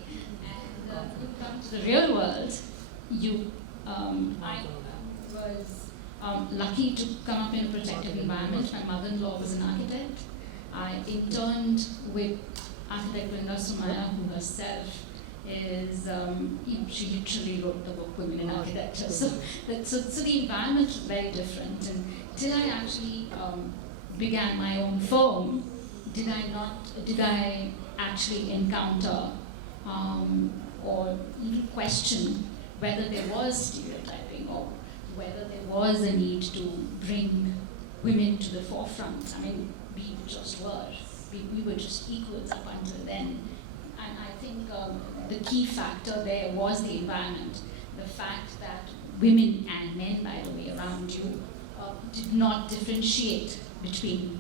And you come to the real world, I was lucky to come up in a protected environment. My mother-in-law was an architect. I interned with architect Linda Sumaya, who herself is, she literally wrote the book Women in Architecture. So the environment was very different. And till I actually began my own firm, did I actually encounter or even question whether there was stereotyping or whether there was a need to bring women to the forefront. I mean, we just were. We were just equals up until then. And I think the key factor there was the environment. The fact that women and men, by the way, around you did not differentiate between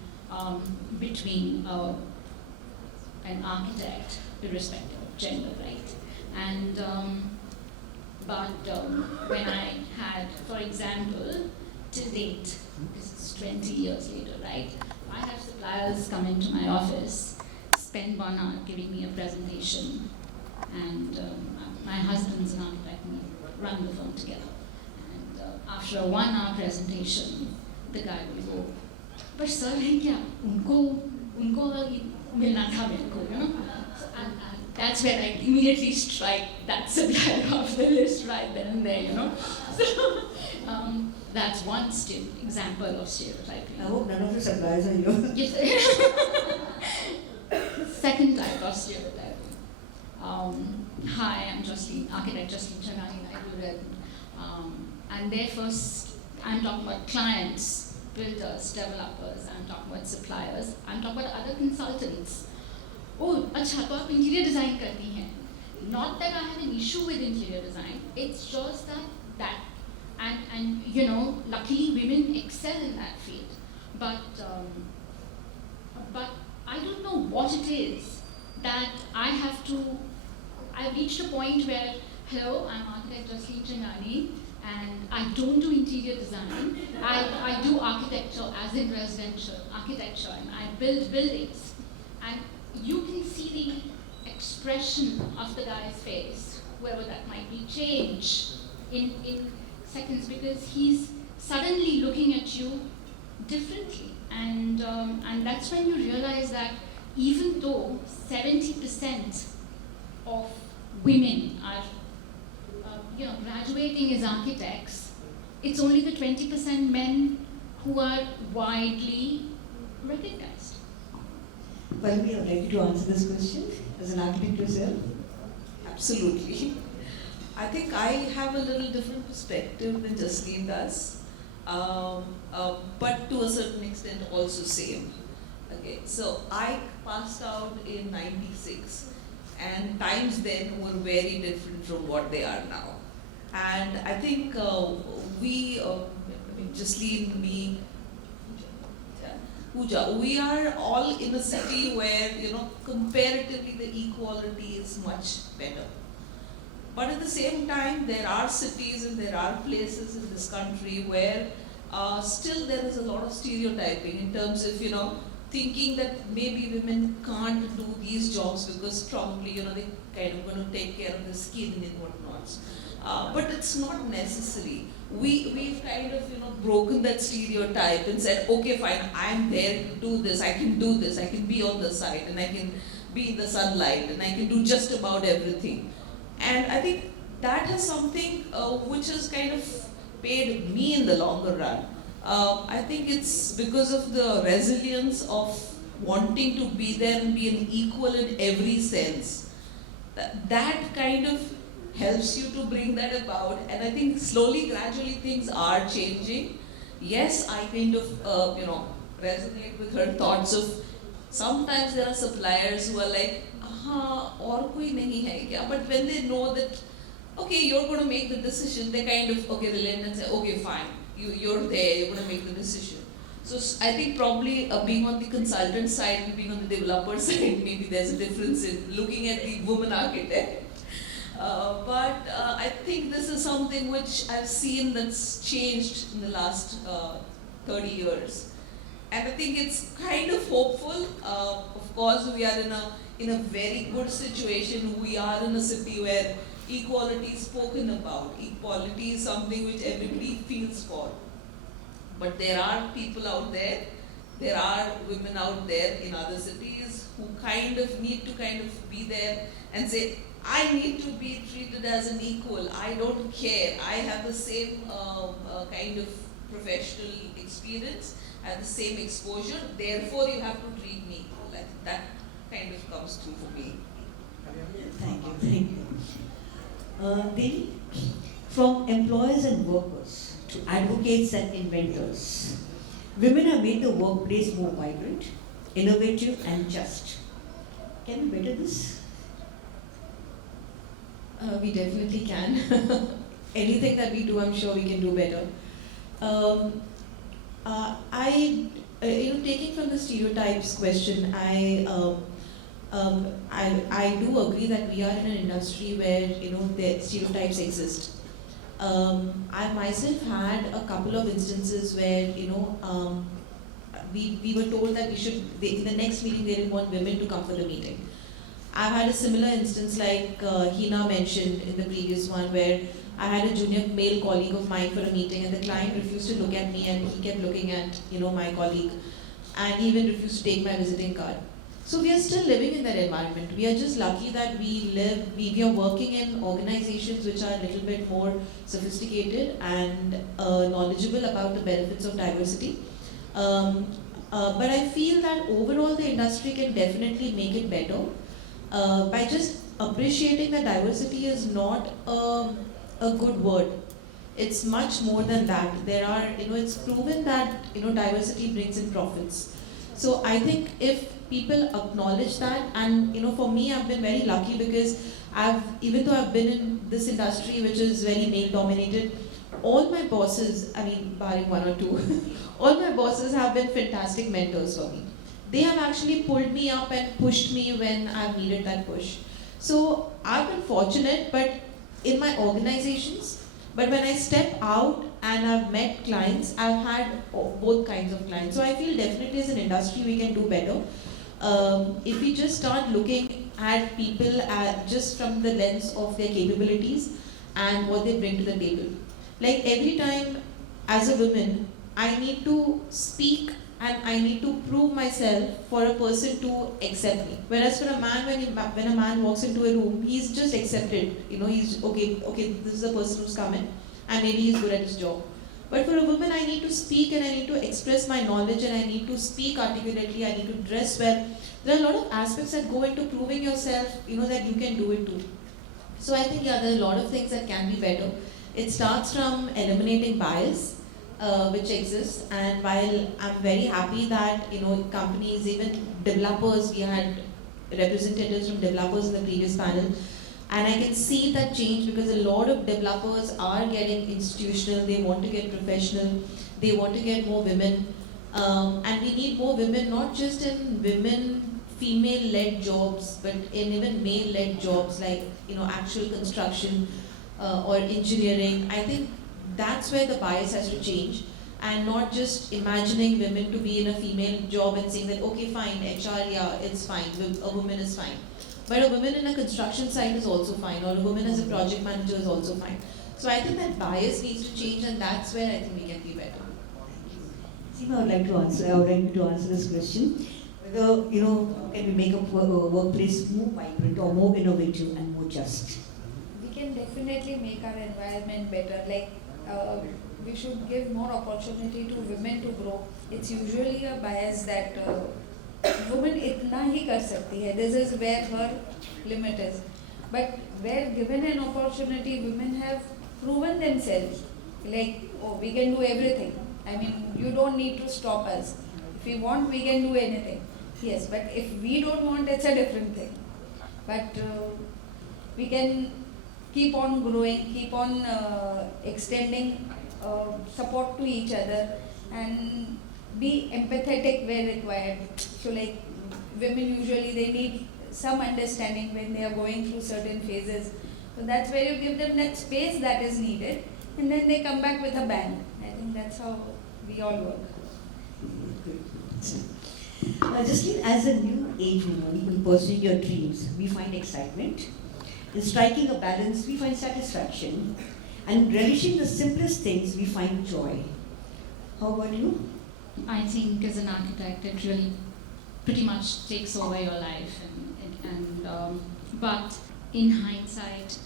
an architect, irrespective of gender, right? And when I had, for example, to date, this is 20 years later, right? I have suppliers come into my office, spend 1 hour giving me a presentation, and my husband's an architect and we run the firm together. And after a 1 hour presentation, the guy will go, but sir, unko milna tha mere ko, And that's where I immediately strike that supplier off the list right then and there, So That's one example of stereotyping. I hope none of the suppliers are here. Yes. Second type of stereotyping. Hi, I'm architect Jocelyn Chagani, and their first, I'm talking about clients, builders, developers, I'm talking about suppliers, I'm talking about other consultants. Oh, अच्छा तो आप interior design करती हैं. Not that I have an issue with interior design, it's just that and you know, luckily women excel in that field. But I don't know what it is that I've reached a point where, hello, I'm architect Jocelyn Chagani, and I don't do interior design. I do architecture, as in residential architecture, and I build buildings. And you can see the expression of the guy's face, whoever that might be, change in seconds, because he's suddenly looking at you differently. And that's when you realize that even though 70% of women are graduating as architects, it's only the 20% men who are widely recognized. Palmi, I'd like you to answer this question as an architect yourself. Absolutely. I think I have a little different perspective than Jasleen does, but to a certain extent also same. Okay, so I passed out in '96, and times then were very different from what they are now. And I think Jasleen, me, Pooja, we are all in a city where, comparatively the equality is much better. But at the same time, there are cities and there are places in this country where still there is a lot of stereotyping in terms of, thinking that maybe women can't do these jobs because probably, they kind of going to take care of the skin and whatnot. But it's not necessary. We've kind of, broken that stereotype and said, okay, fine, I'm there to do this, I can do this, I can be on the side, and I can be in the sunlight, and I can do just about everything. And I think that is something which has kind of paid me in the longer run. I think it's because of the resilience of wanting to be there and be an equal in every sense. That kind of helps you to bring that about, and I think slowly, gradually things are changing. Yes, I kind of, resonate with her thoughts of sometimes there are suppliers who are like, aur koi nahi hai kya? But when they know that, okay, you're going to make the decision, they kind of, relent and say, okay, fine, you're there, you're going to make the decision. So I think probably being on the consultant side and being on the developer side, maybe there's a difference in looking at the woman architect. But I think this is something which I've seen that's changed in the last 30 years. And I think it's kind of hopeful. Of course, we are in a very good situation. We are in a city where equality is spoken about. Equality is something which everybody feels for. But there are people out there are women out there in other cities who kind of need to kind of be there and say, I need to be treated as an equal. I don't care. I have the same kind of professional experience, I have the same exposure. Therefore, you have to treat me equal. I think that kind of comes through for me. Thank you. Devi, from employers and workers to advocates and inventors, women have made the workplace more vibrant, innovative, and just. Can we better this? We definitely can. Anything that we do, I'm sure we can do better. Taking from the stereotypes question, I do agree that we are in an industry where the stereotypes exist. I myself had a couple of instances where we were told that in the next meeting they didn't want women to come for the meeting. I've had a similar instance like Hina mentioned in the previous one, where I had a junior male colleague of mine for a meeting and the client refused to look at me and he kept looking at my colleague, and he even refused to take my visiting card. So we are still living in that environment. We are just lucky that we are working in organizations which are a little bit more sophisticated and knowledgeable about the benefits of diversity. But I feel that overall the industry can definitely make it better by just appreciating that diversity is not a good word. It's much more than that. It's proven that, diversity brings in profits. So I think if people acknowledge that, and for me, I've been very lucky because even though I've been in this industry which is very male dominated, all my bosses, barring one or two, all my bosses have been fantastic mentors for me. They have actually pulled me up and pushed me when I've needed that push. So I've been fortunate, but in my organizations, but when I step out and I've met clients, I've had both kinds of clients. So I feel definitely as an industry we can do better. If we just start looking at people just from the lens of their capabilities and what they bring to the table. Like every time as a woman, I need to speak and I need to prove myself for a person to accept me. Whereas for a man, when a man walks into a room, he's just accepted. He's okay, this is the person who's coming and maybe he's good at his job. But for a woman, I need to speak and I need to express my knowledge and I need to speak articulately, I need to dress well. There are a lot of aspects that go into proving yourself, that you can do it too. So I think, there are a lot of things that can be better. It starts from eliminating bias, which exists, and while I'm very happy that, companies, even developers, we had representatives from developers in the previous panel, and I can see that change because a lot of developers are getting institutional, they want to get professional, they want to get more women, and we need more women, not just in female-led jobs, but in even male-led jobs like, actual construction or engineering. I think that's where the bias has to change, and not just imagining women to be in a female job and saying that, okay, fine, HR, yeah, it's fine, a woman is fine. But a woman in a construction site is also fine, or a woman as a project manager is also fine. So I think that bias needs to change, and that's where I think we can be better. Seema, I would like to answer this question. Whether, can we make a workplace more vibrant or more innovative and more just? We can definitely make our environment better. Like, we should give more opportunity to women to grow. It's usually a bias that woman itna hi kar sakti hai. This is where her limit is. But where given an opportunity, women have proven themselves. Like, we can do everything. You don't need to stop us. If we want, we can do anything. Yes, but if we don't want, it's a different thing. But we can keep on growing, keep on extending support to each other and be empathetic where required. So like women usually they need some understanding when they are going through certain phases. So that's where you give them that space that is needed and then they come back with a bang. I think that's how we all work. Justine, as a new age woman in pursuing your dreams, we find excitement. In striking a balance, we find satisfaction. And relishing the simplest things, we find joy. How about you? I think as an architect, it really pretty much takes over your life. But in hindsight,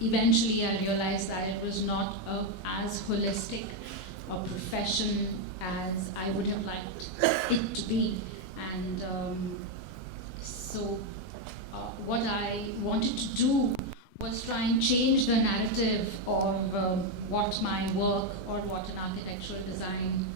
eventually I realized that it was not as holistic a profession as I would have liked it to be. And so what I wanted to do was try and change the narrative of what my work or what an architectural design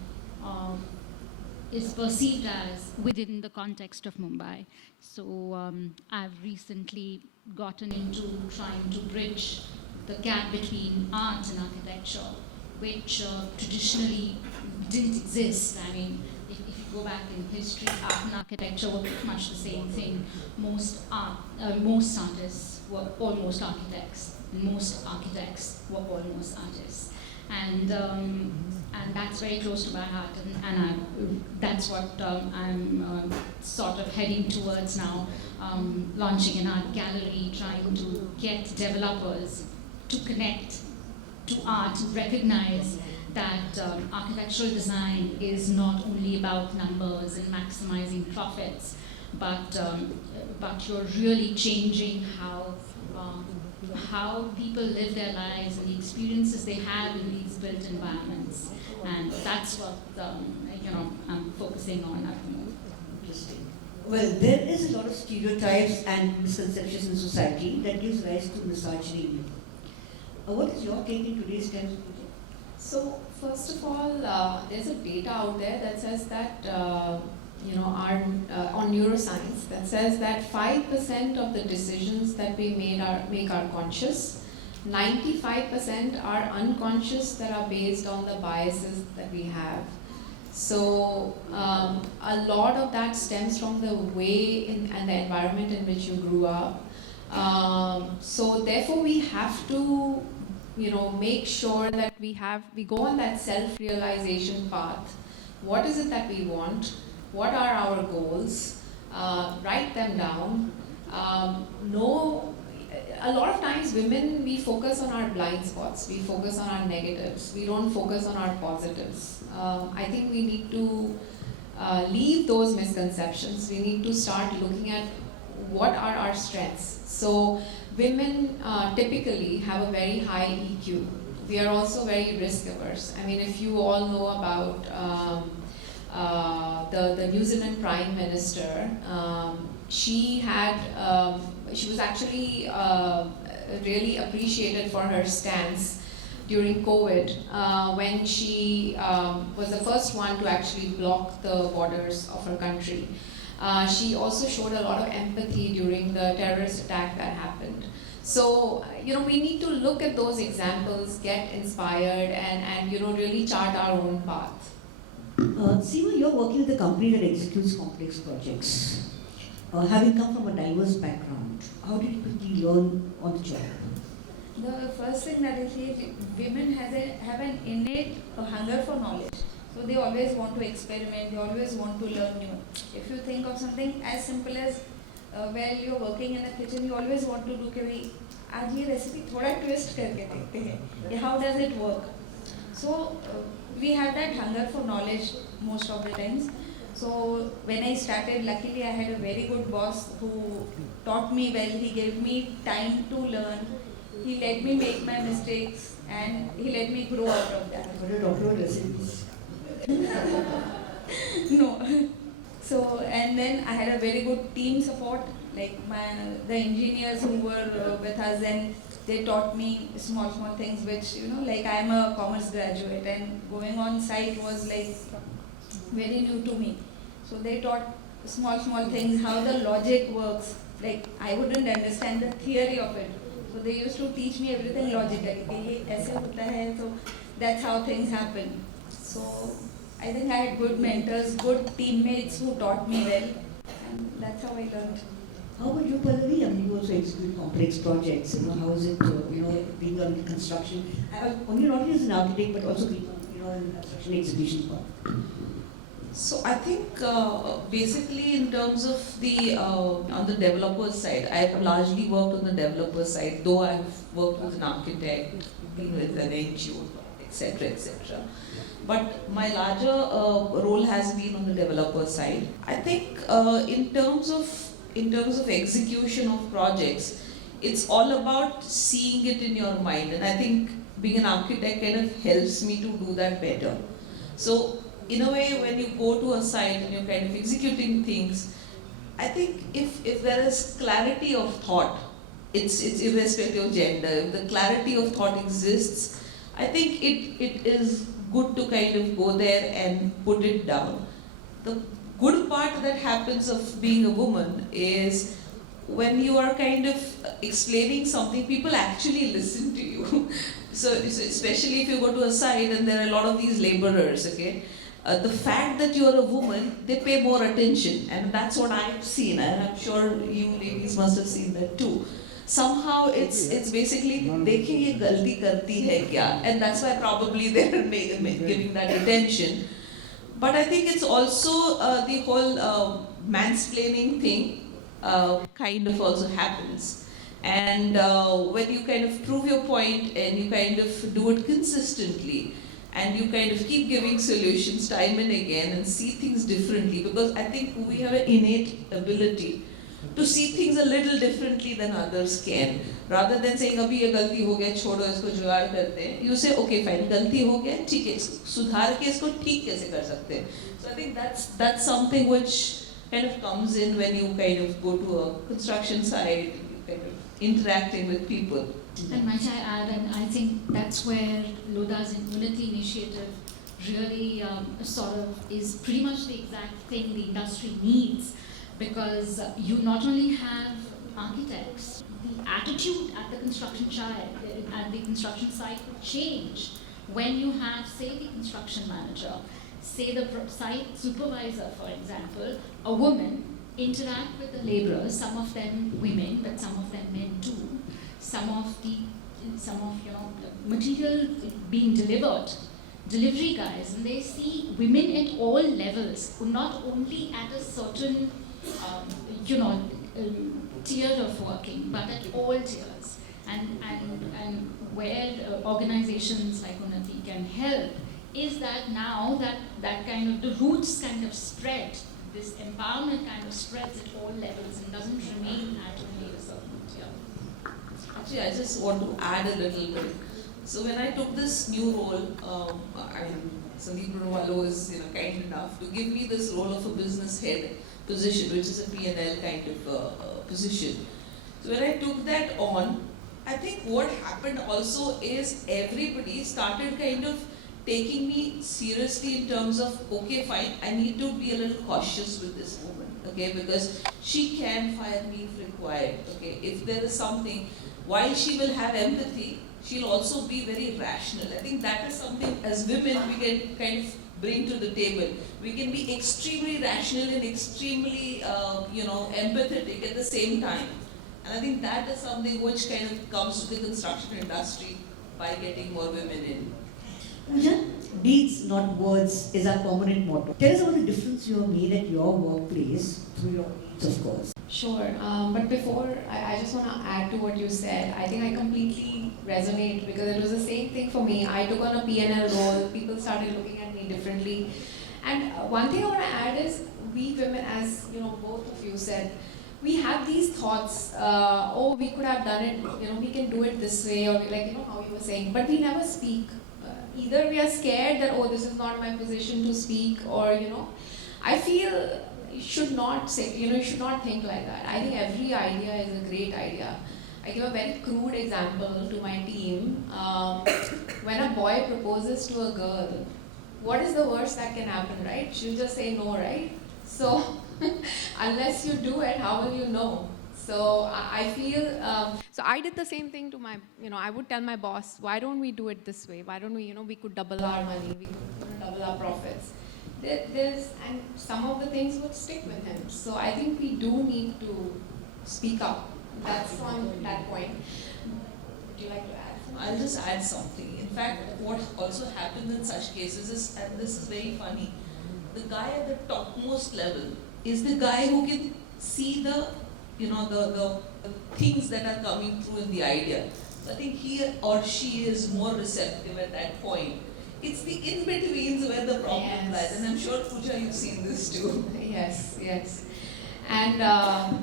is perceived as within the context of Mumbai. So I've recently gotten into trying to bridge the gap between art and architecture, which traditionally didn't exist. I mean, if you go back in history, art and architecture were pretty much the same thing. Most artists were almost architects, and most architects were almost artists. And that's very close to my heart, and that's what I'm sort of heading towards now, launching an art gallery, trying to get developers to connect to art, recognize that architectural design is not only about numbers and maximizing profits, but you're really changing how people live their lives and the experiences they have in these built environments, and that's what I'm focusing on at the moment. Interesting. Well, there is a lot of stereotypes and misconceptions in society that gives rise to misogyny. What is your take in today's times? So first of all, there's a data out there that says that on neuroscience that says that 5% of the decisions that we make are conscious, 95% are unconscious that are based on the biases that we have. So a lot of that stems from the way and the environment in which you grew up. So therefore we have to make sure that we go on that self-realization path. What is it that we want? What are our goals? Write them down. A lot of times women, we focus on our blind spots. We focus on our negatives. We don't focus on our positives. I think we need to leave those misconceptions. We need to start looking at what are our strengths. So women typically have a very high EQ. We are also very risk averse. I mean, if you all know about the New Zealand Prime Minister, she was actually really appreciated for her stance during COVID when she was the first one to actually block the borders of her country. She also showed a lot of empathy during the terrorist attack that happened. So, we need to look at those examples, get inspired, and really chart our own path. Seema, you're working with a company that executes complex projects. Having come from a diverse background, how did you quickly learn on the job? The first thing that I see is women have an innate hunger for knowledge. So they always want to experiment, they always want to learn new. If you think of something as simple as while you're working in the kitchen, you always want to do कि आज ये recipe थोड़ा twist करके देखते हैं. How does it work? So we have that hunger for knowledge most of the times. So when I started, luckily I had a very good boss who taught me well. He gave me time to learn. He let me make my mistakes and he let me grow out of that. What are doctoral recipes? No. So, and then I had a very good team support, like the engineers who were with us, and they taught me small things which, like I'm a commerce graduate and going on site was like very new to me. So they taught small things, how the logic works. Like I wouldn't understand the theory of it. So they used to teach me everything logically. कि ये ऐसे होता है, so that's how things happen. So I think I had good mentors, good teammates who taught me well, and that's how I learned. How about you, Pallavi? I mean, you also execute complex projects. How is it, being on construction? Only not as an architect, but also being, in construction execution part. So I think basically in terms of the on the developer side, I've largely worked on the developer side, though I've worked with an architect, been with an NGO, etc., etc. But my larger role has been on the developer side. I think in terms of execution of projects, it's all about seeing it in your mind, and I think being an architect kind of helps me to do that better. So in a way, when you go to a site and you're kind of executing things, I think if there is clarity of thought, it's irrespective of gender. If the clarity of thought exists, I think it is good to kind of go there and put it down. The good part that happens of being a woman is when you are kind of explaining something, people actually listen to you. So especially if you go to a site and there are a lot of these laborers, okay? The fact that you are a woman, they pay more attention, and that's what I've seen, and I'm sure you ladies must have seen that too. Somehow it's basically dekhi ye galti karti hai kya, and that's why probably they're giving that attention. But I think it's also the whole mansplaining thing kind of also happens. And when you kind of prove your point and you kind of do it consistently, and you kind of keep giving solutions time and again and see things differently, because I think we have an innate ability to see things a little differently than others can. Rather than saying अभी ये गलती हो गया छोड़ो इसको जुगाड़ करते हैं, you say okay fine गलती हो गया ठीक है सुधार के इसको ठीक कैसे कर सकते हैं. So I think that's something which kind of comes in when you kind of go to a construction site, kind of interacting with people. And might I add, and I think that's where Lodha's Unity initiative really sort of is pretty much the exact thing the industry needs, because you not only have architects, the attitude at the construction site would change when you have, say, the construction manager, say the site supervisor, for example, a woman, interact with the laborers, some of them women, but some of them men too. Some of the material being delivered, delivery guys, and they see women at all levels, not only at a certain tier of working, but at all tiers. And where organizations like Unnati can help is that now that kind of the roots kind of spread, this empowerment kind of spreads at all levels and doesn't remain at only a certain tier. Actually, I just want to add a little bit. So when I took this new role, Sandeep Brunwalo is kind enough to give me this role of a business head position, which is a P&L kind of position. So when I took that on, I think what happened also is everybody started kind of taking me seriously in terms of, okay, fine, I need to be a little cautious with this woman, okay, because she can fire me if required, okay. If there is something, while she will have empathy, she'll also be very rational. I think that is something as women we can kind of bring to the table. We can be extremely rational and extremely, empathetic at the same time. And I think that is something which kind of comes to the construction industry by getting more women in. Pooja, deeds, not words, is our permanent motto. Tell us about the difference you have made at your workplace through your deeds, of course. Sure, but before, I just want to add to what you said. I think I completely resonate because it was the same thing for me. I took on a P&L role, people started looking at me differently. And one thing I want to add is, we women, as both of you said, we have these thoughts, we could have done it, we can do it this way, or how you were saying, but we never speak. Either we are scared that, this is not my position to speak, or, I feel you should not say, you should not think like that. I think every idea is a great idea. I give a very crude example to my team. When a boy proposes to a girl, what is the worst that can happen, right? She'll just say no, right? So, unless you do it, how will you know? So I feel, so I did the same thing to my, I would tell my boss, why don't we do it this way? Why don't we, we could double our money, we could double our profits. And some of the things would stick with him. So I think we do need to speak up. That's on that point. Would you like to add something? I'll just add something. In fact, what also happens in such cases is, and this is very funny, the guy at the topmost level is the guy who can see the things that are coming through in the idea. So I think he or she is more receptive at that point. It's the in-betweens where the problem lies, and I'm sure, Pooja, you've seen this too. Yes. And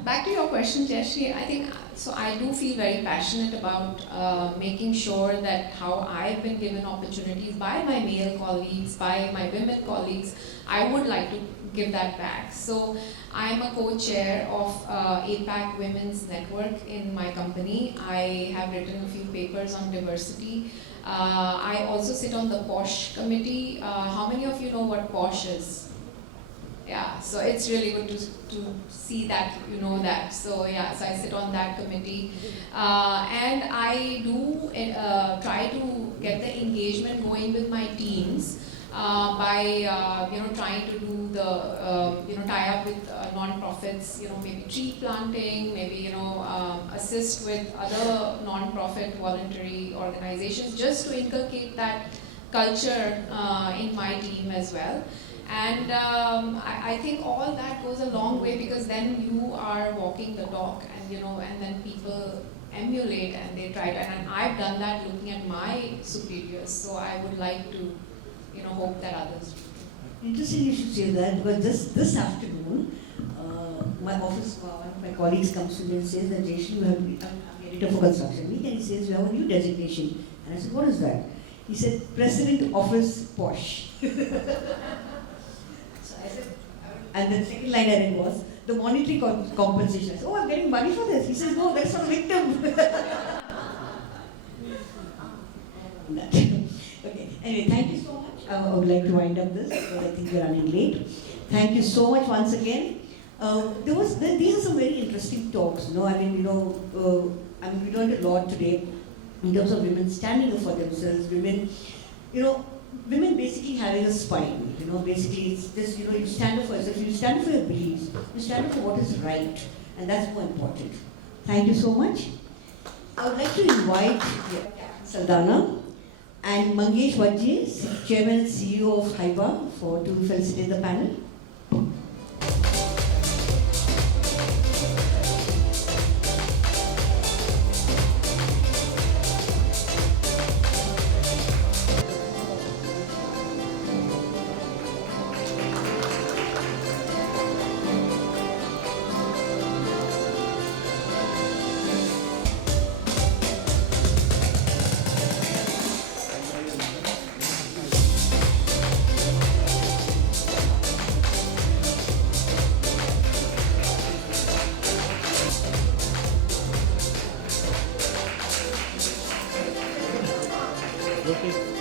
back to your question, Jayashree, I think, so I do feel very passionate about making sure that how I've been given opportunities by my male colleagues, by my women colleagues, I would like to give that back. So I'm a co-chair of APAC Women's Network in my company. I have written a few papers on diversity. I also sit on the POSH committee. How many of you know what POSH is? Yeah, so it's really good to see that you know that. So yeah, so I sit on that committee. And I do try to get the engagement going with my teams by trying to do the tie up with non-profits, maybe tree planting, maybe assist with other non-profit voluntary organizations, just to inculcate that culture in my team as well. And I think all that goes a long way, because then you are walking the talk, and and then people emulate and they try to, and I've done that looking at my superiors, so I would like to hope that others do. Interesting you should say that, because this afternoon, my office, one of my colleagues comes to me and says that Jayshree, you have I'm editor for Construction Week, and he says you have a new designation. And I said, what is that? He said, President Office Posh. So I said, and the second line I read was, the monetary compensation. I said, oh, I'm getting money for this. He says, no, that's for the victim. Okay, anyway, thank you so much. I would like to wind up this because I think we're running late. Thank you so much once again. These are some very interesting talks. I mean, we learned a lot today in terms of women standing up for themselves, women basically having a spine. Basically it's just, you stand up for yourself, you stand up for your beliefs, you stand up for what is right, and that's more important. Thank you so much. I would like to invite Saldana and Mangesh Vajje, Chairman and CEO of Haiba, to felicitate the panel. Okay.